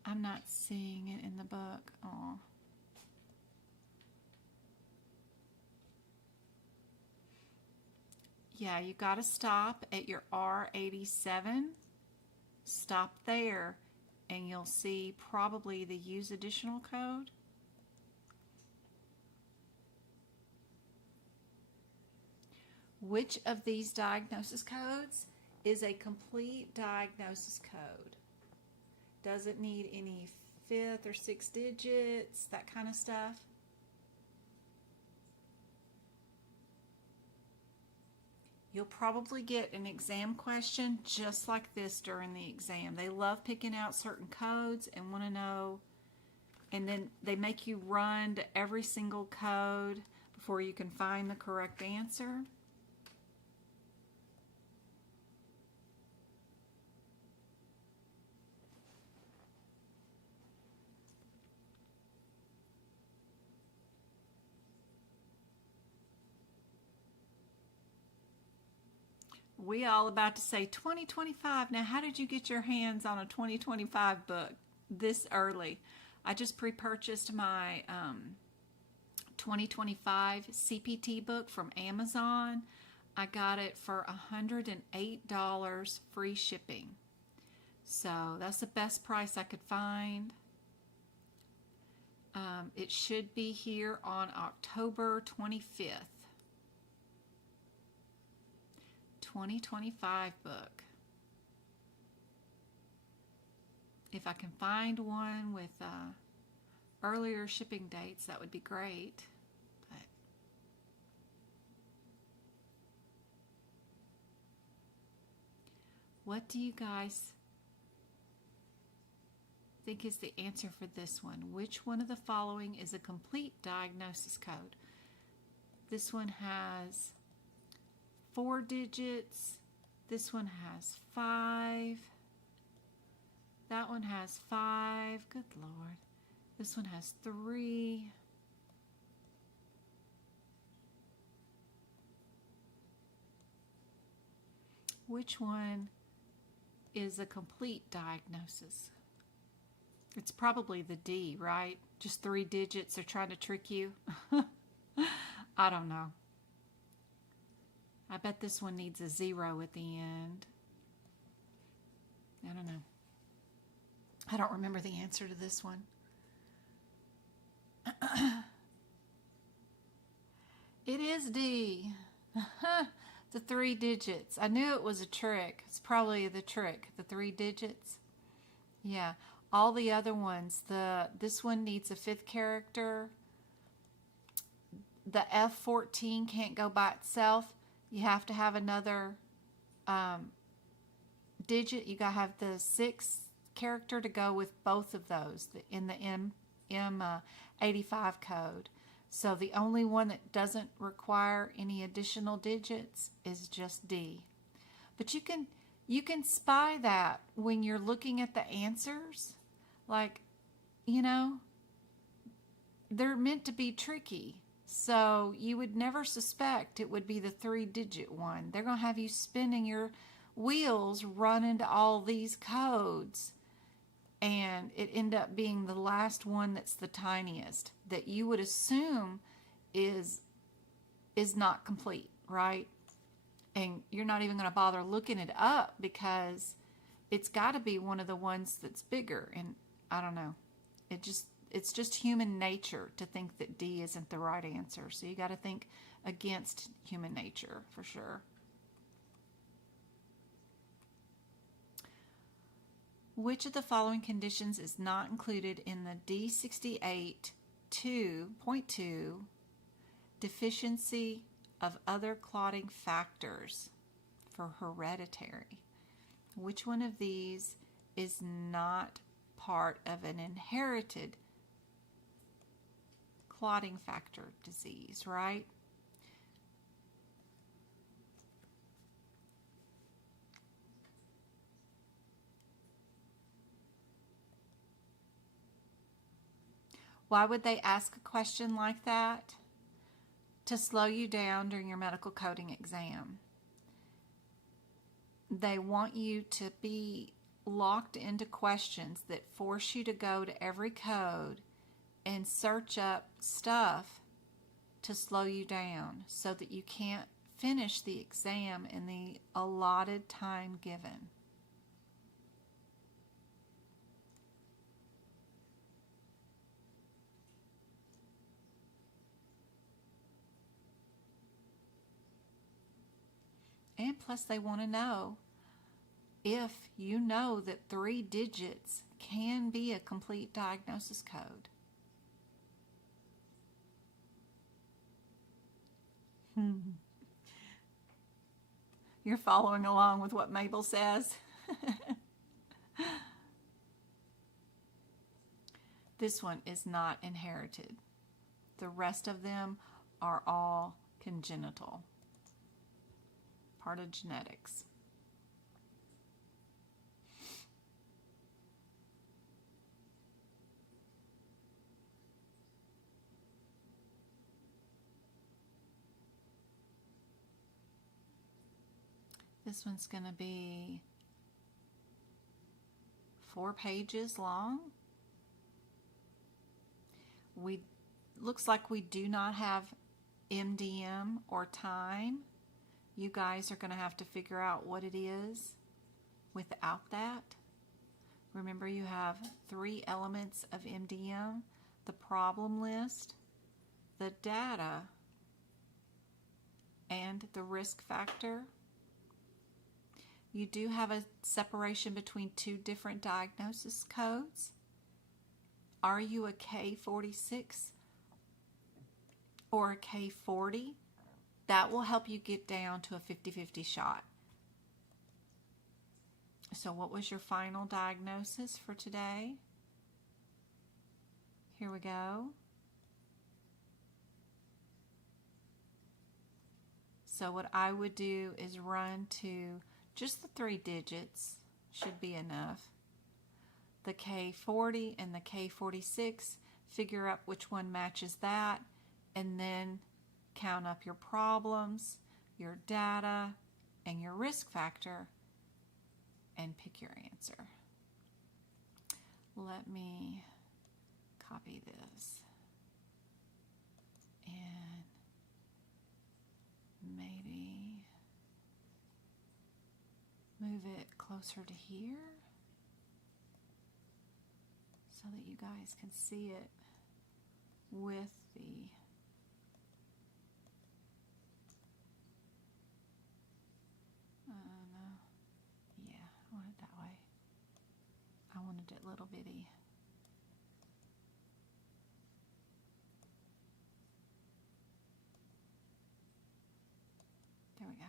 I'm not seeing it in the book. Oh. Yeah, you got to stop at your R87. Stop there, and you'll see probably the use additional code. Which of these diagnosis codes is a complete diagnosis code? Does it need any 5th or 6th digits, that kind of stuff? You'll probably get an exam question just like this during the exam. They love picking out certain codes and want to know, and then they make you run to every single code before you can find the correct answer. We all about to say 2025. Now, how did you get your hands on a 2025 book this early? I just pre-purchased my 2025 CPT book from Amazon. I got it for $108 free shipping. So that's the best price I could find. It should be here on October 25th. 2025 book. If I can find one with earlier shipping dates, that would be great. But what do you guys think is the answer for this one? Which one of the following is a complete diagnosis code? This one has 4 digits. This one has 5. That one has 5. Good Lord. This one has 3. Which one is a complete diagnosis? It's probably the D, right? Just 3 digits. They're trying to trick you. I don't know. I bet this one needs a 0 at the end. I don't know. I don't remember the answer to this one. It is D. The 3 digits. I knew it was a trick. It's probably the trick. The 3 digits. Yeah. All the other ones, this one needs a fifth character. The F14 can't go by itself. You have to have another digit. You got to have the sixth character to go with both of those in the M85 code. So the only one that doesn't require any additional digits is just D. But you can spy that when you're looking at the answers. Like, you know, they're meant to be tricky. So you would never suspect it would be the 3-digit one. They're going to have you spinning your wheels running to all these codes. And it end up being the last one that's the tiniest that you would assume is not complete, right? And you're not even going to bother looking it up because it's got to be one of the ones that's bigger. And I don't know. It's just human nature to think that D isn't the right answer. So you got to think against human nature for sure. Which of the following conditions is not included in the D68 2.2 deficiency of other clotting factors for hereditary? Which one of these is not part of an inherited clotting factor disease, right? Why would they ask a question like that? To slow you down during your medical coding exam. They want you to be locked into questions that force you to go to every code and search up stuff to slow you down so that you can't finish the exam in the allotted time given. And plus they want to know if you know that 3 digits can be a complete diagnosis code. You're following along with what Mabel says. This one is not inherited. The rest of them are all congenital. Part of genetics. This one's going to be 4 pages long. Looks like we do not have MDM or time. You guys are going to have to figure out what it is without that. Remember, you have 3 elements of MDM: the problem list, the data, and the risk factor. You do have a separation between 2 different diagnosis codes. Are you a K46 or a K40? That will help you get down to a 50-50 shot. So what was your final diagnosis for today? Here we go. So what I would do is run to just the 3 digits, should be enough. The K40 and the K46, figure out which one matches that, and then count up your problems, your data, and your risk factor, and pick your answer. Let me copy this and maybe move it closer to here so that you guys can see it with the yeah, I want it that way. I wanted it little bitty. There we go.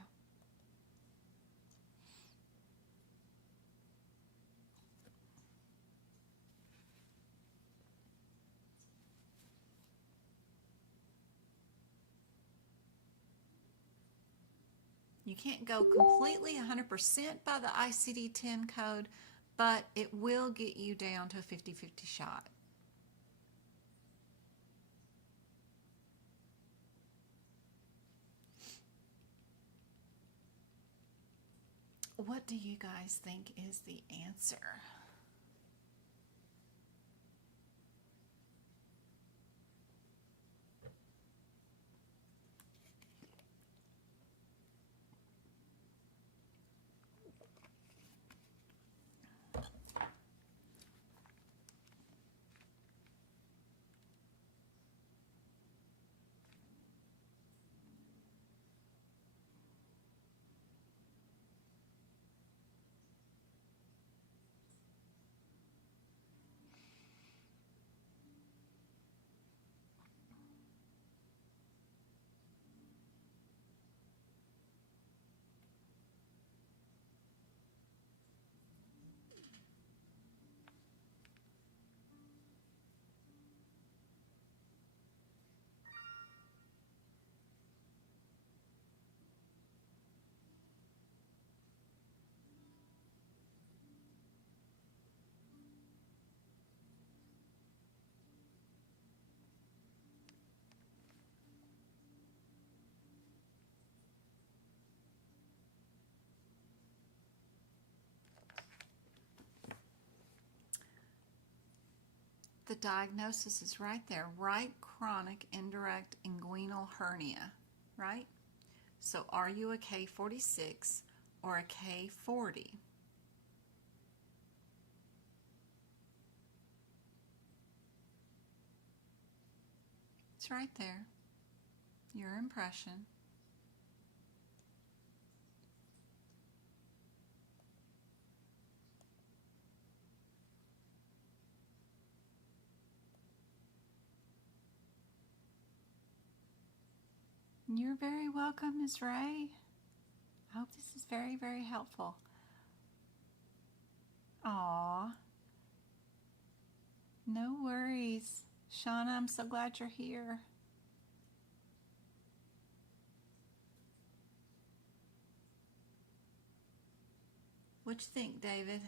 You can't go completely 100% by the ICD-10 code, but it will get you down to a 50-50 shot. What do you guys think is the answer? The diagnosis is right there. Right chronic indirect inguinal hernia, right? So are you a K46 or a K40? It's right there. Your impression. You're very welcome, Ms. Ray. I hope this is very, very helpful. Aw. No worries. Shauna, I'm so glad you're here. What you think, David?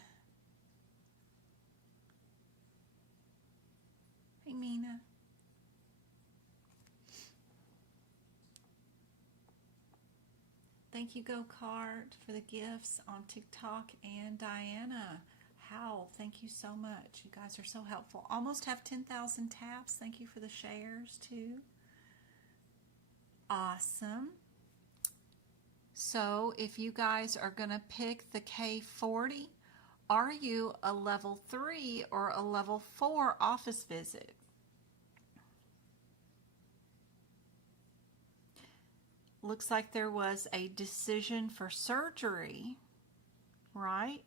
Hey, Mina. Thank you, Go Cart, for the gifts on TikTok, and Diana Howell, thank you so much. You guys are so helpful. Almost have 10,000 taps. Thank you for the shares, too. Awesome. So if you guys are going to pick the K40, are you a level 3 or a level 4 office visit? Looks like there was a decision for surgery, right?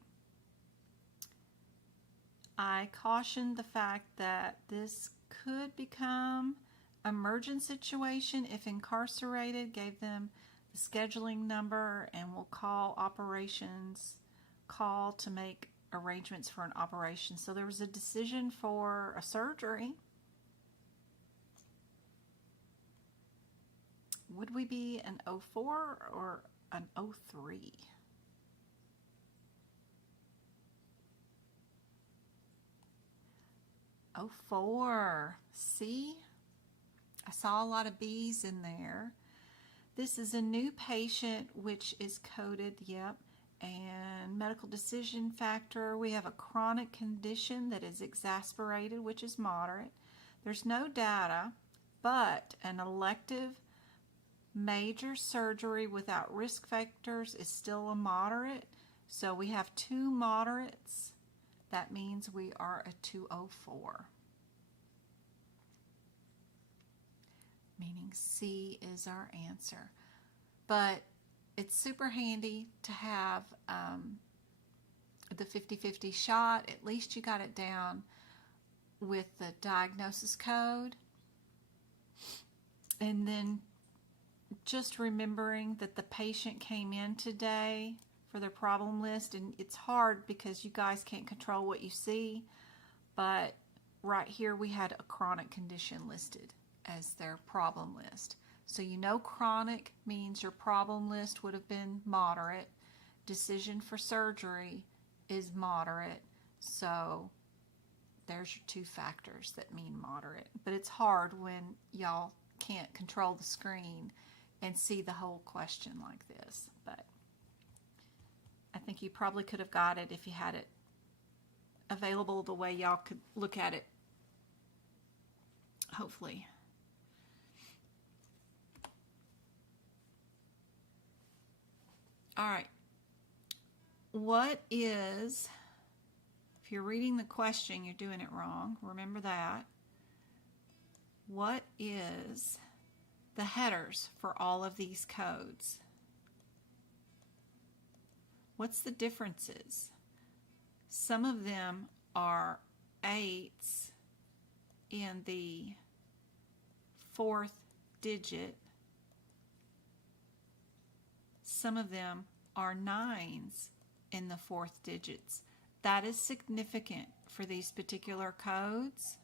I cautioned the fact that this could become emergent situation if incarcerated, gave them the scheduling number, and will call operations, call to make arrangements for an operation. So there was a decision for a surgery. Would we be an 04 or an 03? Oh, 04. See? I saw a lot of B's in there. This is a new patient, which is coded, yep. And medical decision factor, we have a chronic condition that is exasperated, which is moderate. There's no data, but an elective major surgery without risk factors is still a moderate. So we have 2 moderates. That means we are a 204. Meaning C is our answer. But it's super handy to have the 50-50 shot. At least you got it down with the diagnosis code. And then just remembering that the patient came in today for their problem list, and it's hard because you guys can't control what you see, but right here we had a chronic condition listed as their problem list. So you know chronic means your problem list would have been moderate. Decision for surgery is moderate. So there's your two factors that mean moderate. But it's hard when y'all can't control the screen and see the whole question like this. But I think you probably could have got it if you had it available the way y'all could look at it. Hopefully. All right. What is, if you're reading the question, you're doing it wrong. Remember that. What is the headers for all of these codes? What's the differences? Some of them are 8s in the 4th digit. Some of them are 9s in the 4th digits. That is significant for these particular codes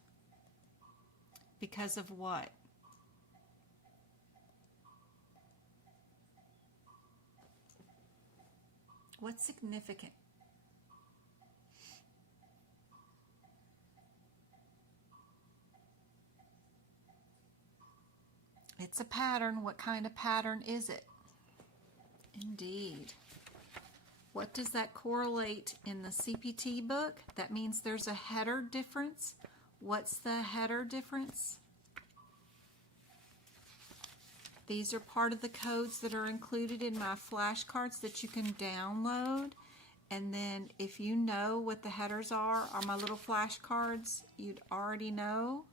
because of what? What's significant? It's a pattern. What kind of pattern is it? Indeed. What does that correlate in the CPT book? That means there's a header difference. What's the header difference? These are part of the codes that are included in my flashcards that you can download. And then if you know what the headers are on my little flashcards, you'd already know.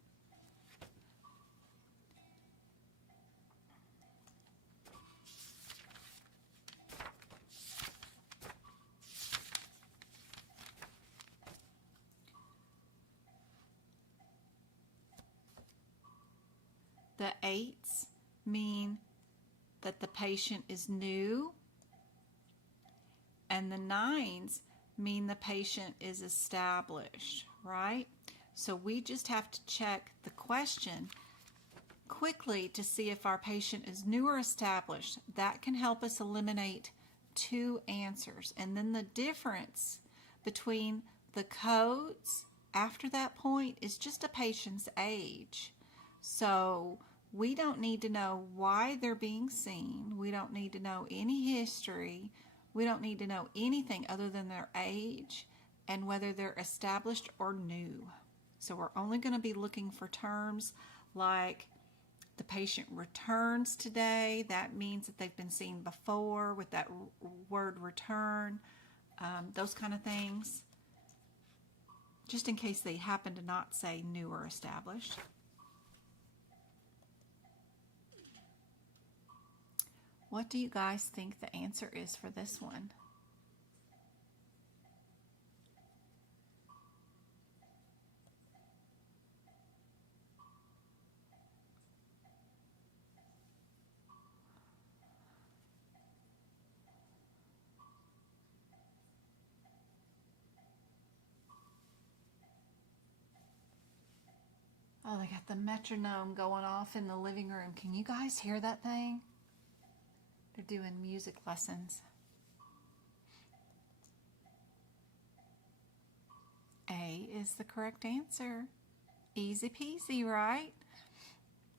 The 8s mean that the patient is new, and the 9s mean the patient is established, right? So we just have to check the question quickly to see if our patient is new or established. That can help us eliminate 2 answers. And then the difference between the codes after that point is just a patient's age. So we don't need to know why they're being seen. We don't need to know any history. We don't need to know anything other than their age and whether they're established or new. So we're only going to be looking for terms like the patient returns today. That means that they've been seen before with that word return, those kind of things, just in case they happen to not say new or established. What do you guys think the answer is for this one? Oh, they got the metronome going off in the living room. Can you guys hear that thing? They're doing music lessons. A is the correct answer. Easy peasy, right?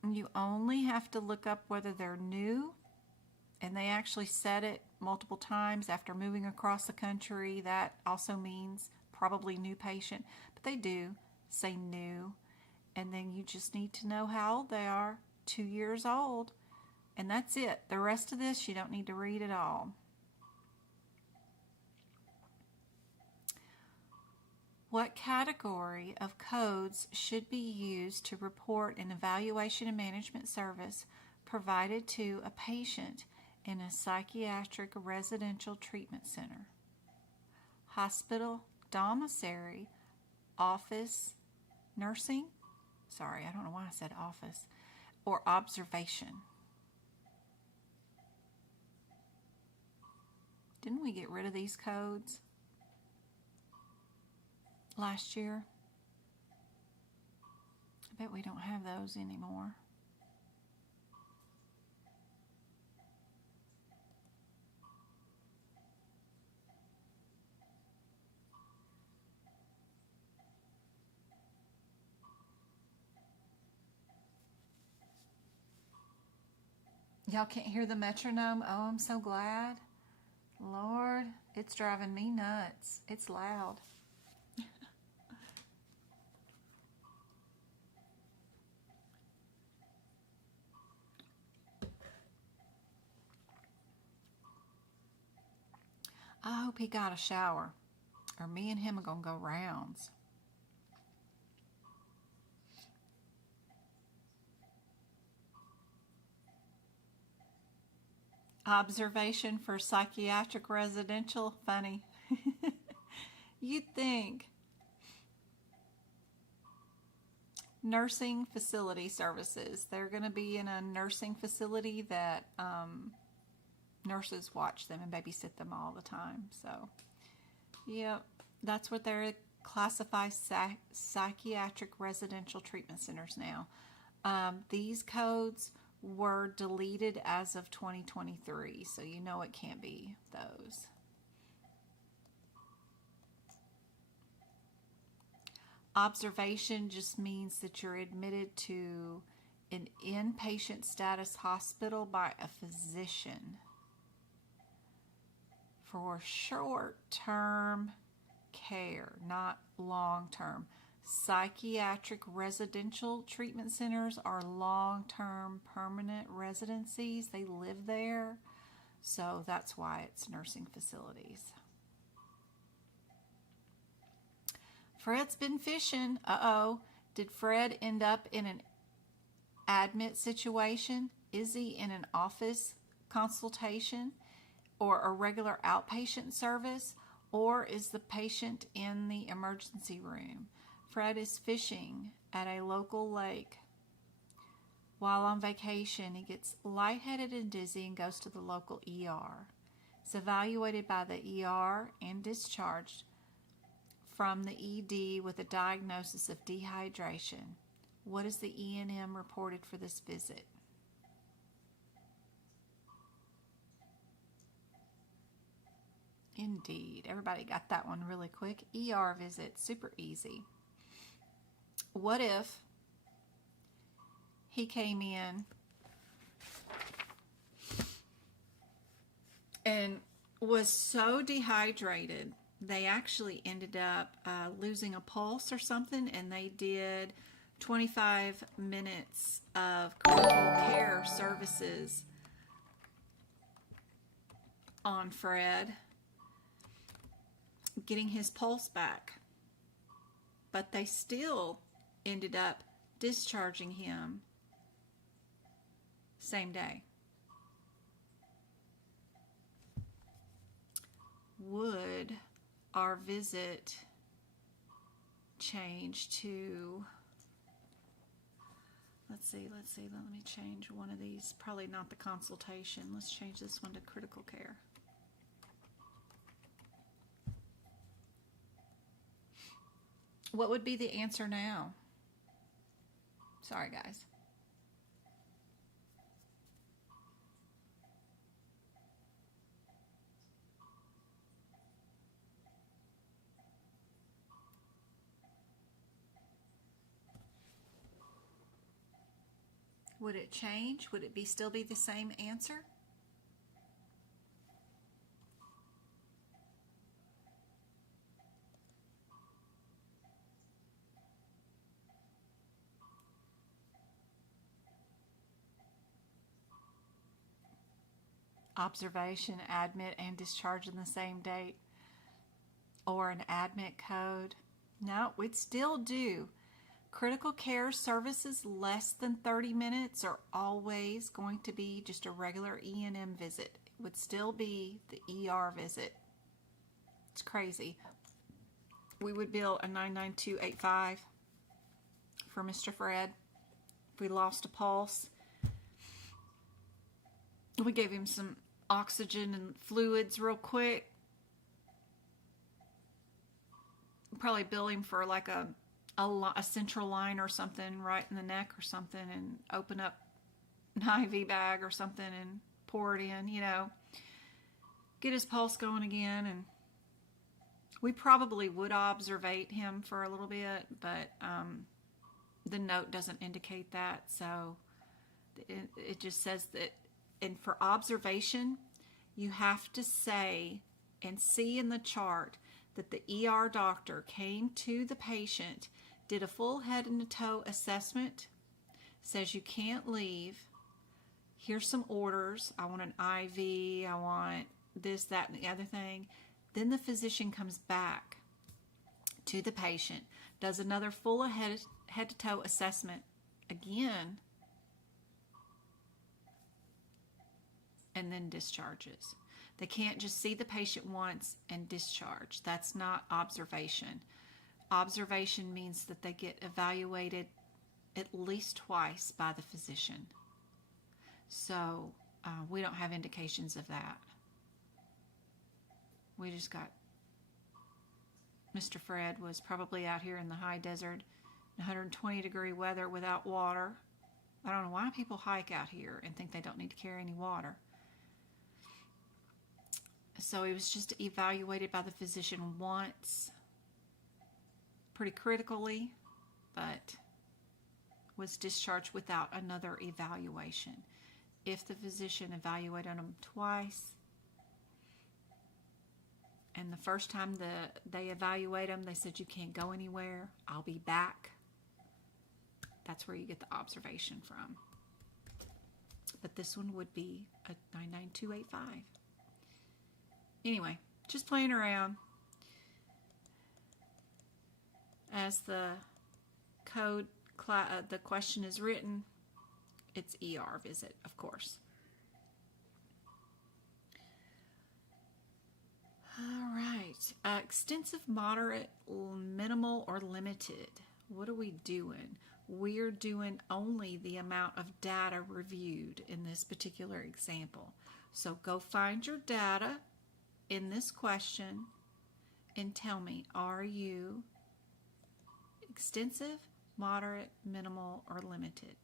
And you only have to look up whether they're new, and they actually said it multiple times after moving across the country. That also means probably new patient, but they do say new. And then you just need to know how old they are, 2 years old. And that's it. The rest of this you don't need to read at all. What category of codes should be used to report an evaluation and management service provided to a patient in a psychiatric residential treatment center? hospital, domiciliary, office, nursing. Sorry, I don't know why I said office. Or observation. Didn't we get rid of these codes last year? I bet we don't have those anymore. Y'all can't hear the metronome? Oh, I'm so glad. Lord, it's driving me nuts. It's loud. I hope he got a shower, or me and him are going to go rounds. Observation for psychiatric residential. Funny. You'd think. Nursing facility services. They're going to be in a nursing facility that nurses watch them and babysit them all the time. So, yep, that's what they're classified psychiatric residential treatment centers now. These codes were deleted as of 2023, so you know it can't be those. Observation just means that you're admitted to an inpatient status hospital by a physician for short-term care, not long-term. Psychiatric residential treatment centers are long-term permanent residencies. They live there, so that's why it's nursing facilities. Fred's been fishing. Uh-oh. Did Fred end up in an admit situation? Is he in an office consultation or a regular outpatient service? Or is the patient in the emergency room? Fred is fishing at a local lake. While on vacation, he gets lightheaded and dizzy and goes to the local ER. He's evaluated by the ER and discharged from the ED with a diagnosis of dehydration. What is the E&M reported for this visit? Indeed. Everybody got that one really quick. ER visit, super easy. What if he came in and was so dehydrated they actually ended up losing a pulse or something, and they did 25 minutes of critical care services on Fred, getting his pulse back. But they still ended up discharging him same day. Would our visit change to, let's see, let me change one of these. Probably not the consultation. Let's change this one to critical care. What would be the answer now? Sorry, guys. Would it change? Would it still be the same answer? Observation, admit, and discharge in the same date, or an admit code. No, we'd still do. Critical care services less than 30 minutes are always going to be just a regular E&M visit. It would still be the ER visit. It's crazy. We would bill a $992.85 for Mr. Fred if we lost a pulse. We gave him some oxygen and fluids real quick. Probably bill him for like a central line or something right in the neck or something, and open up an IV bag or something and pour it in, you know, get his pulse going again. And we probably would observate him for a little bit, but the note doesn't indicate that, so it just says that. And for observation, you have to say and see in the chart that the ER doctor came to the patient, did a full head and toe assessment, says you can't leave, here's some orders, I want an IV, I want this, that, and the other thing. Then the physician comes back to the patient, does another full head to toe assessment again, and then discharges. They can't just see the patient once and discharge. That's not observation. Observation means that they get evaluated at least twice by the physician. So we don't have indications of that. We just got Mr. Fred was probably out here in the high desert, 120-degree weather without water. I don't know why people hike out here and think they don't need to carry any water. So he was just evaluated by the physician once, pretty critically, but was discharged without another evaluation. If the physician evaluated him twice, and the first time they evaluate him, they said, you can't go anywhere, I'll be back, that's where you get the observation from. But this one would be a 99285. Anyway, just playing around. As the code, the question is written, it's ER visit, of course. All right. Extensive, moderate, minimal, or limited. What are we doing? We're doing only the amount of data reviewed in this particular example. So go find your data in this question and tell me, are you extensive, moderate, minimal, or limited?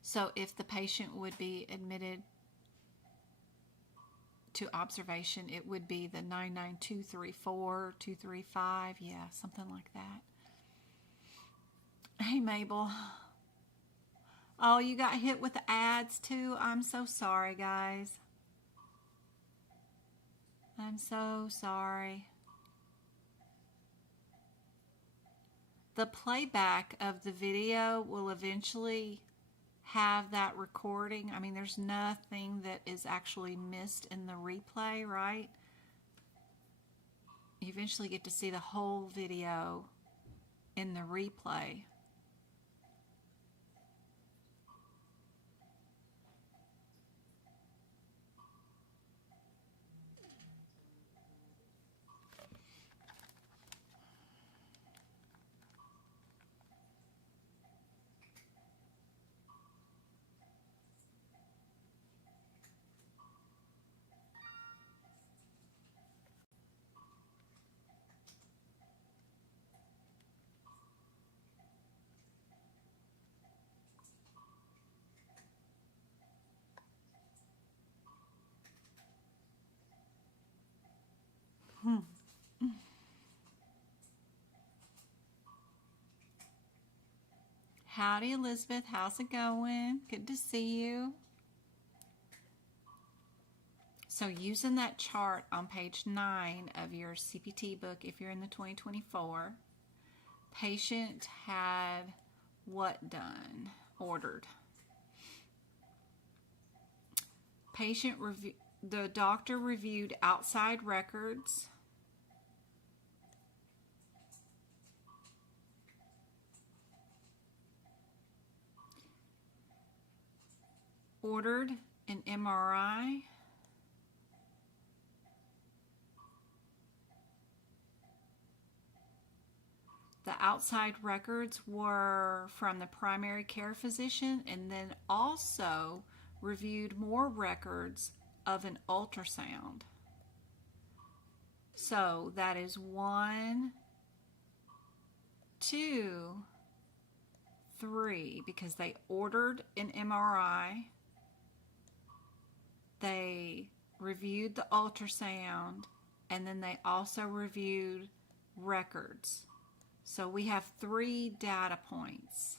So if the patient would be admitted to observation, it would be the 99234, 235, yeah, something like that. Hey, Mabel. Oh, you got hit with the ads too? I'm so sorry, guys. I'm so sorry. The playback of the video will eventually have that recording. I mean, there's nothing that is actually missed in the replay, right? You eventually get to see the whole video in the replay. Howdy, Elizabeth. How's it going? Good to see you. So using that chart on page 9 of your CPT book, if you're in the 2024, patient had what done? Ordered. The doctor reviewed outside records ordered an MRI. The outside records were from the primary care physician, and then also reviewed more records of an ultrasound. So that is 1, 2, 3, because they ordered an MRI, they reviewed the ultrasound, and then they also reviewed records. So we have 3 data points.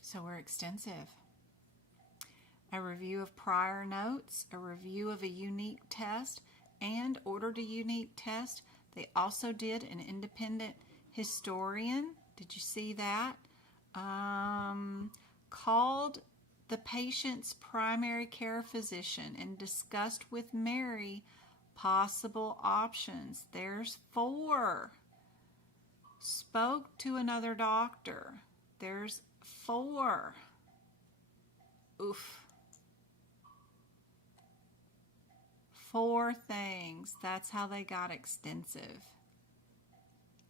So we're extensive. A review of prior notes, a review of a unique test, and ordered a unique test. They also did an independent historian. Did you see that? Called the patient's primary care physician and discussed with Mary possible options. There's 4. Spoke to another doctor. There's 4. Oof. 4 things. That's how they got extensive.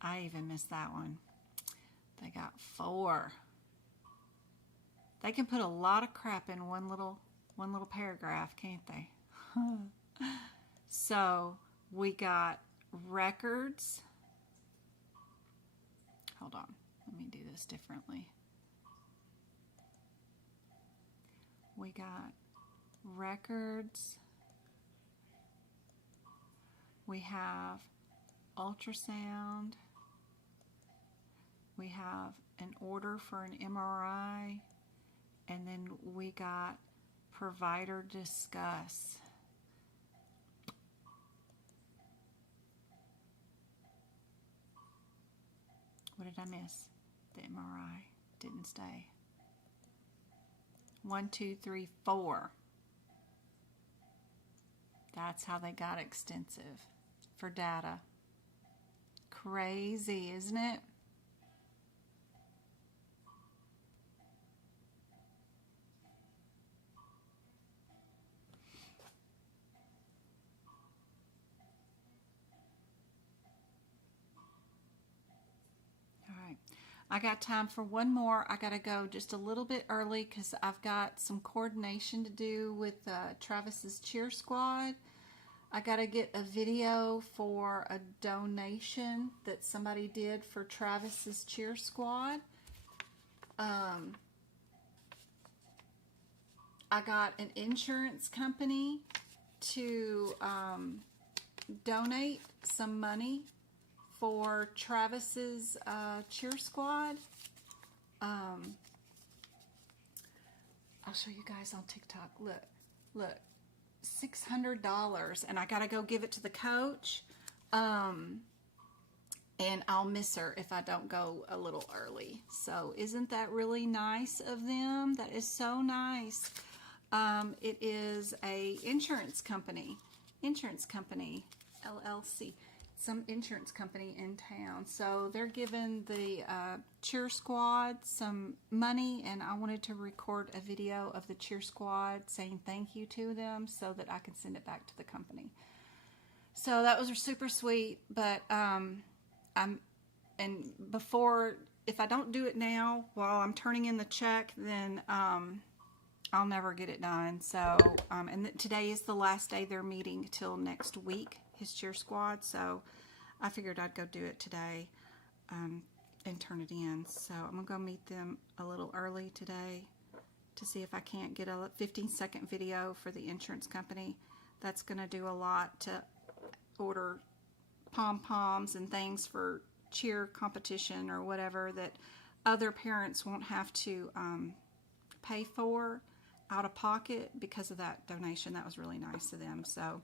I even missed that one. They got 4. They can put a lot of crap in one little paragraph, can't they? So we got records. Hold on. Let me do this differently. We got records. We have ultrasound. We have an order for an MRI. And then we got provider discuss. What did I miss? The MRI didn't stay. 1, 2, 3, 4. That's how they got extensive for data. Crazy, isn't it? I got time for one more. I got to go just a little bit early because I've got some coordination to do with Travis's cheer squad. I got to get a video for a donation that somebody did for Travis's cheer squad. I got an insurance company to donate some money for Travis's cheer squad. I'll show you guys on TikTok. Look, $600, and I gotta go give it to the coach. And I'll miss her if I don't go a little early. So isn't that really nice of them? That is so nice. It is a insurance company, LLC. Some insurance company in town. So they're giving the cheer squad some money, and I wanted to record a video of the cheer squad saying thank you to them so that I can send it back to the company. So that was super sweet, but if I don't do it now while I'm turning in the check, then I'll never get it done. So today is the last day they're meeting till next week, his cheer squad. So I figured I'd go do it today and turn it in. So I'm gonna go meet them a little early today to see if I can't get a 15-second video for the insurance company. That's gonna do a lot to order pom-poms and things for cheer competition or whatever that other parents won't have to pay for out of pocket because of that donation. That was really nice of them. So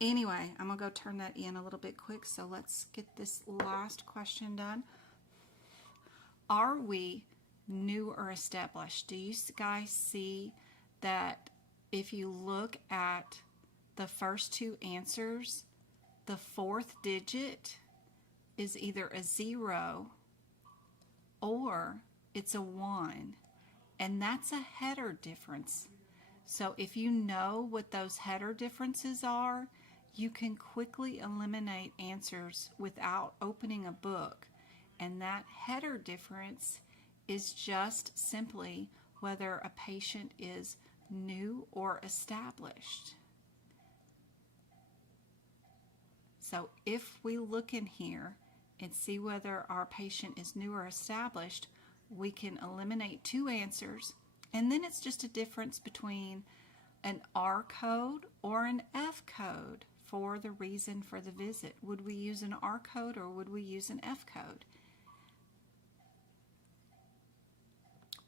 anyway, I'm gonna go turn that in a little bit quick. So let's get this last question done. Are we new or established? Do you guys see that if you look at the first two answers, the fourth digit is either a 0 or it's a 1, and that's a header difference. So if you know what those header differences are, you can quickly eliminate answers without opening a book. And that header difference is just simply whether a patient is new or established. So if we look in here and see whether our patient is new or established, we can eliminate two answers, and then it's just a difference between an R code or an F code for the reason for the visit. Would we use an R code or would we use an F code?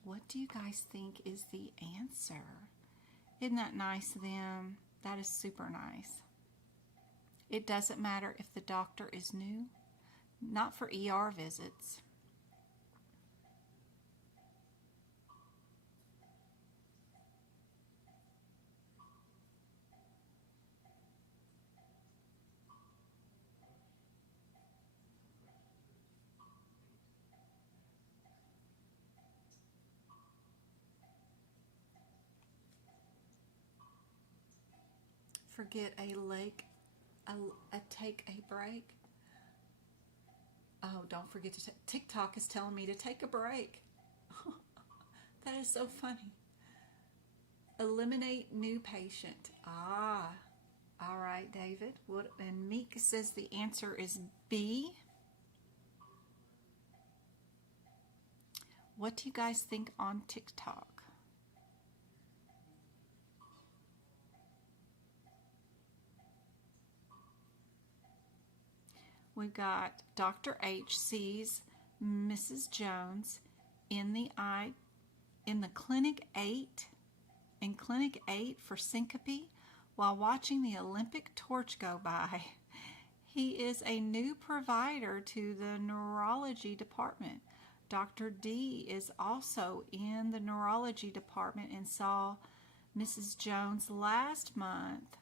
What do you guys think is the answer? Isn't that nice of them? That is super nice. It doesn't matter if the doctor is new, not for ER visits. Forget a lake, a take a break. Oh, don't forget to TikTok is telling me to take a break. That is so funny. Eliminate new patient. Ah, all right, David. And Meek says the answer is B. What do you guys think on TikTok? We've got Dr. H sees Mrs. Jones in the clinic 8, in clinic 8 for syncope while watching the Olympic torch go by. He is a new provider to the neurology department. Dr. D is also in the neurology department and saw Mrs. Jones last month,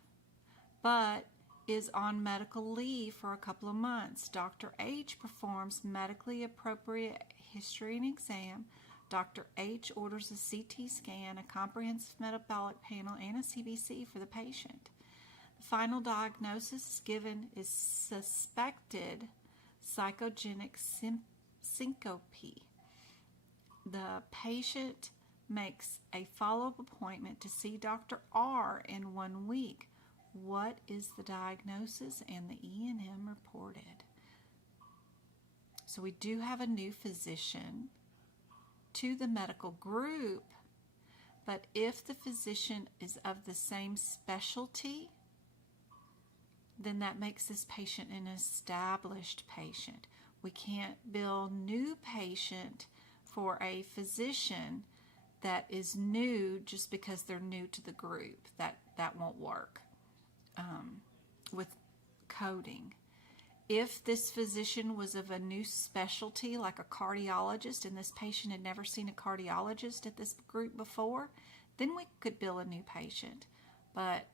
but is on medical leave for a couple of months. Dr. H performs medically appropriate history and exam. Dr. H orders a CT scan, a comprehensive metabolic panel, and a CBC for the patient. The final diagnosis given is suspected psychogenic syncope. The patient makes a follow-up appointment to see Dr. R in 1 week. What is the diagnosis and the E&M reported? So we do have a new physician to the medical group, but if the physician is of the same specialty, then that makes this patient an established patient. We can't bill new patient for a physician that is new just because they're new to the group. That won't work. With coding. If this physician was of a new specialty, like a cardiologist, and this patient had never seen a cardiologist at this group before, then we could bill a new patient. But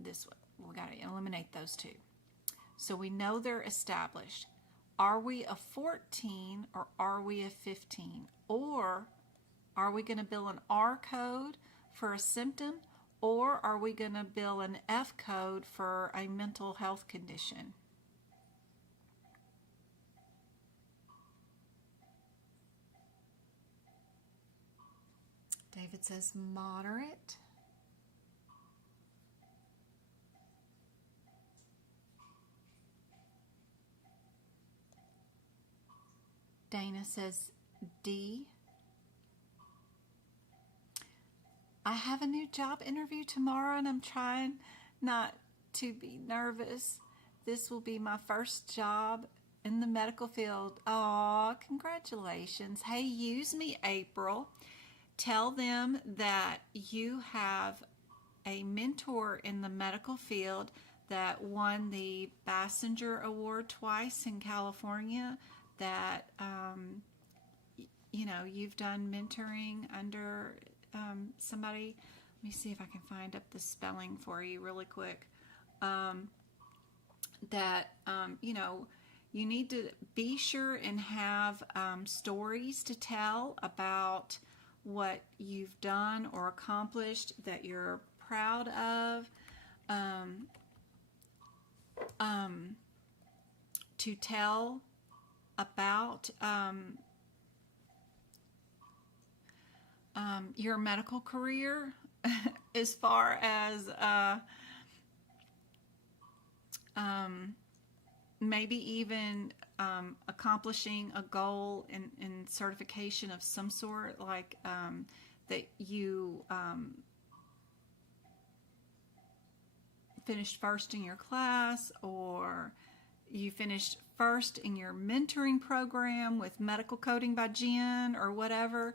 this one, we got to eliminate those two. So we know they're established. Are we a 14 or are we a 15? Or are we going to bill an R code for a symptom? Or are we going to bill an F code for a mental health condition? David says moderate. Dana says D. I have a new job interview tomorrow and I'm trying not to be nervous. This will be my first job in the medical field. Aw, congratulations. Hey, use me, April. Tell them that you have a mentor in the medical field that won the Bassinger Award twice in California, that, you've done mentoring under somebody, let me see if I can find up the spelling for you really quick, that, you know, you need to be sure and have stories to tell about what you've done or accomplished that you're proud of, to tell about your medical career as far as maybe even accomplishing a goal in certification of some sort, like that you finished first in your class, or you finished first in your mentoring program with Medical Coding by Jen or whatever.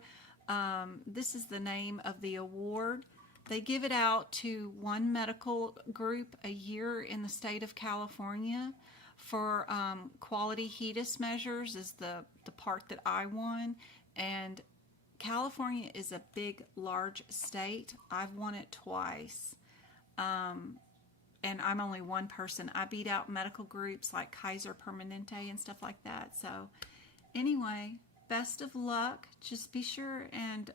This is the name of the award. They give it out to one medical group a year in the state of California for quality HEDIS measures is the part that I won. And California is a big, large state. I've won it twice. And I'm only one person. I beat out medical groups like Kaiser Permanente and stuff like that. So anyway, best of luck. Just be sure and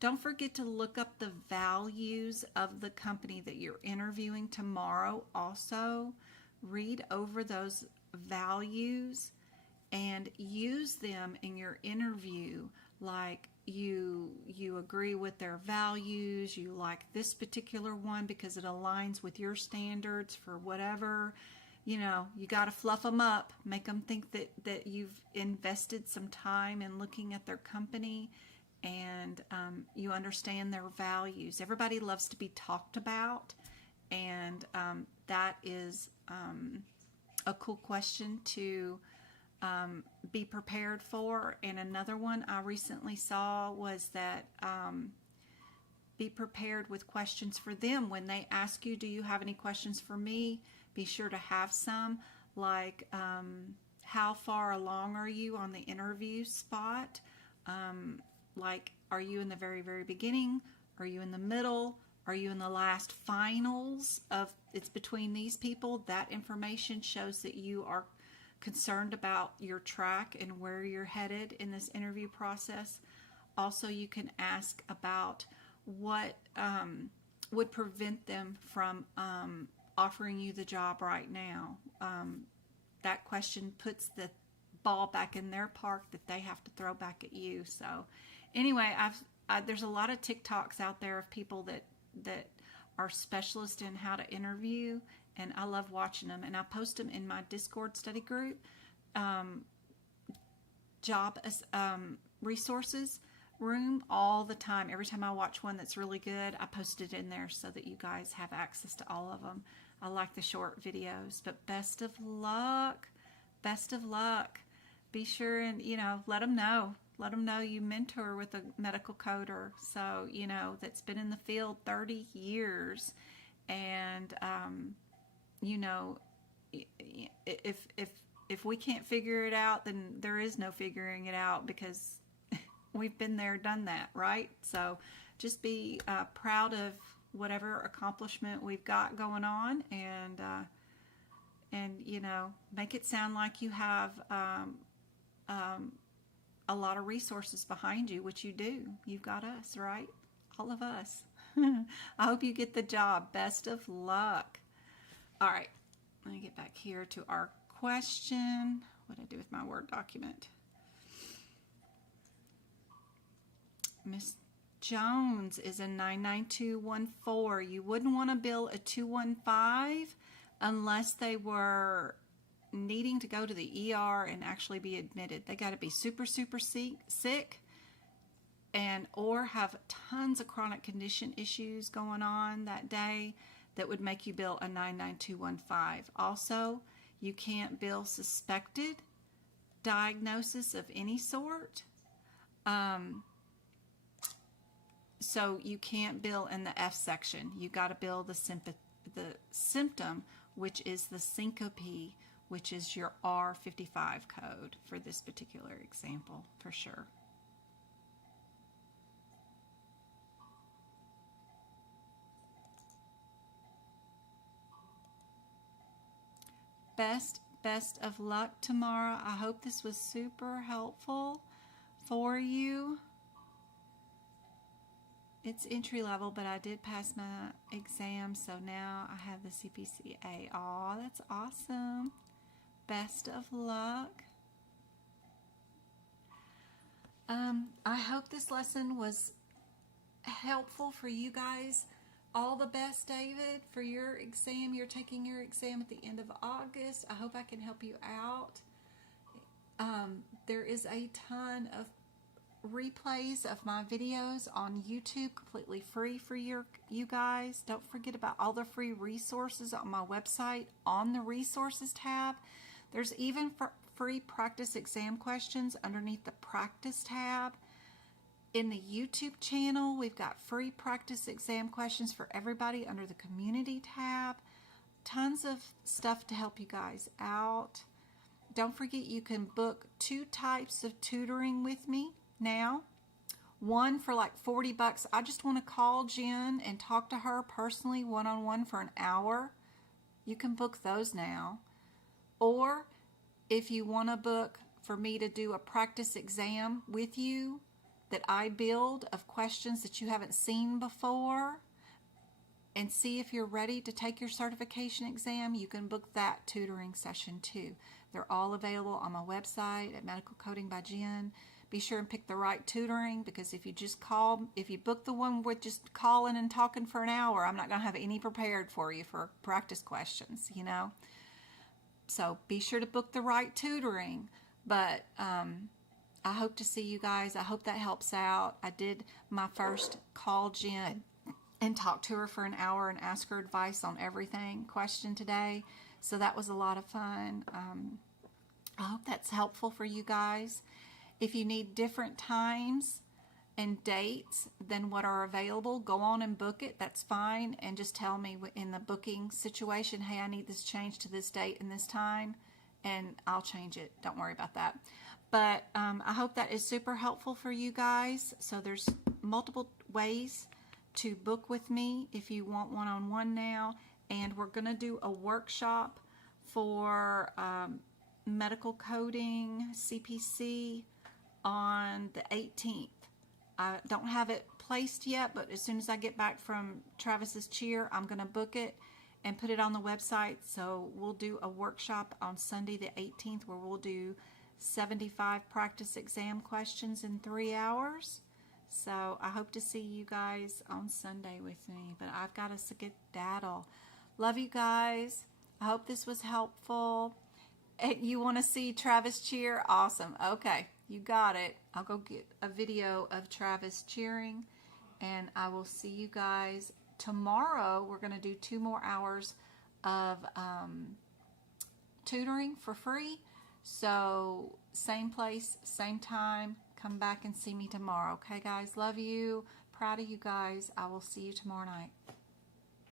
don't forget to look up the values of the company that you're interviewing tomorrow. Also, read over those values and use them in your interview. Like you agree with their values, you like this particular one because it aligns with your standards for whatever. You know, you got to fluff them up, make them think that you've invested some time in looking at their company, and you understand their values. Everybody loves to be talked about, and that is a cool question to be prepared for. And another one I recently saw was that be prepared with questions for them. When they ask you, do you have any questions for me? Be sure to have some, like how far along are you on the interview spot? Like, are you in the very, very beginning? Are you in the middle? Are you in the last finals of it's between these people? That information shows that you are concerned about your track and where you're headed in this interview process. Also, you can ask about what would prevent them from offering you the job right now. That question puts the ball back in their park that they have to throw back at you. So anyway, there's a lot of TikToks out there of people that are specialists in how to interview, and I love watching them, and I post them in my Discord study group, job resources room all the time. Every time I watch one that's really good, I post it in there so that you guys have access to all of them. I like the short videos, but best of luck. Best of luck. Be sure and, let them know. Let them know you mentor with a medical coder. So, that's been in the field 30 years. And, if we can't figure it out, then there is no figuring it out, because we've been there, done that, right? So just be proud of whatever accomplishment we've got going on, and make it sound like you have a lot of resources behind you, which you do. You've got us, right? All of us. I hope you get the job. Best of luck. All right, let me get back here to our question. What did I do with my Word document? Miss Jones is in 99214. You wouldn't want to bill a 215 unless they were needing to go to the ER and actually be admitted. They got to be super, super sick and or have tons of chronic condition issues going on that day that would make you bill a 99215. Also, you can't bill suspected diagnosis of any sort. So you can't bill in the F section. You got to bill the symptom, which is the syncope, which is your R55 code for this particular example, for sure. best of luck tomorrow. I hope this was super helpful for you. It's entry level, but I did pass my exam, so now I have the CPCA. Aw, that's awesome. Best of luck. I hope this lesson was helpful for you guys. All the best, David, for your exam. You're taking your exam at the end of August. I hope I can help you out. There is a ton of replays of my videos on YouTube, completely free for you guys. Don't forget about all the free resources on my website on the resources tab. There's even free practice exam questions underneath the practice tab. In the YouTube channel, we've got free practice exam questions for everybody under the community tab. Tons of stuff to help you guys out. Don't forget you can book 2 types of tutoring with me now. One for like $40. I just want to call Jen and talk to her personally one-on-one for an hour. You can book those now. Or if you want to book for me to do a practice exam with you that I build of questions that you haven't seen before and see if you're ready to take your certification exam, you can book that tutoring session too. They're all available on my website at Medical Coding by Jen. Be sure and pick the right tutoring, because if you book the one with just calling and talking for an hour, I'm not going to have any prepared for you for practice questions, you know. So be sure to book the right tutoring. But I hope to see you guys. I hope that helps out. I did my first call Jen and talk to her for an hour and ask her advice on everything question today. So that was a lot of fun. I hope that's helpful for you guys. If you need different times and dates than what are available, go on and book it. That's fine. And just tell me in the booking situation, hey, I need this changed to this date and this time, and I'll change it. Don't worry about that. But I hope that is super helpful for you guys. So there's multiple ways to book with me if you want one-on-one now. And we're going to do a workshop for medical coding, CPC, on the 18th. I don't have it placed yet, but as soon as I get back from Travis's cheer, I'm going to book it and put it on the website. So we'll do a workshop on Sunday the 18th where we'll do 75 practice exam questions in 3 hours. So I hope to see you guys on Sunday with me, but I've got to skedaddle. Love you guys. I hope this was helpful. You want to see Travis cheer? Awesome. Okay, you got it. I'll go get a video of Travis cheering, and I will see you guys tomorrow. We're going to do 2 more hours of tutoring for free. So same place, same time. Come back and see me tomorrow. Okay, guys? Love you. Proud of you guys. I will see you tomorrow night.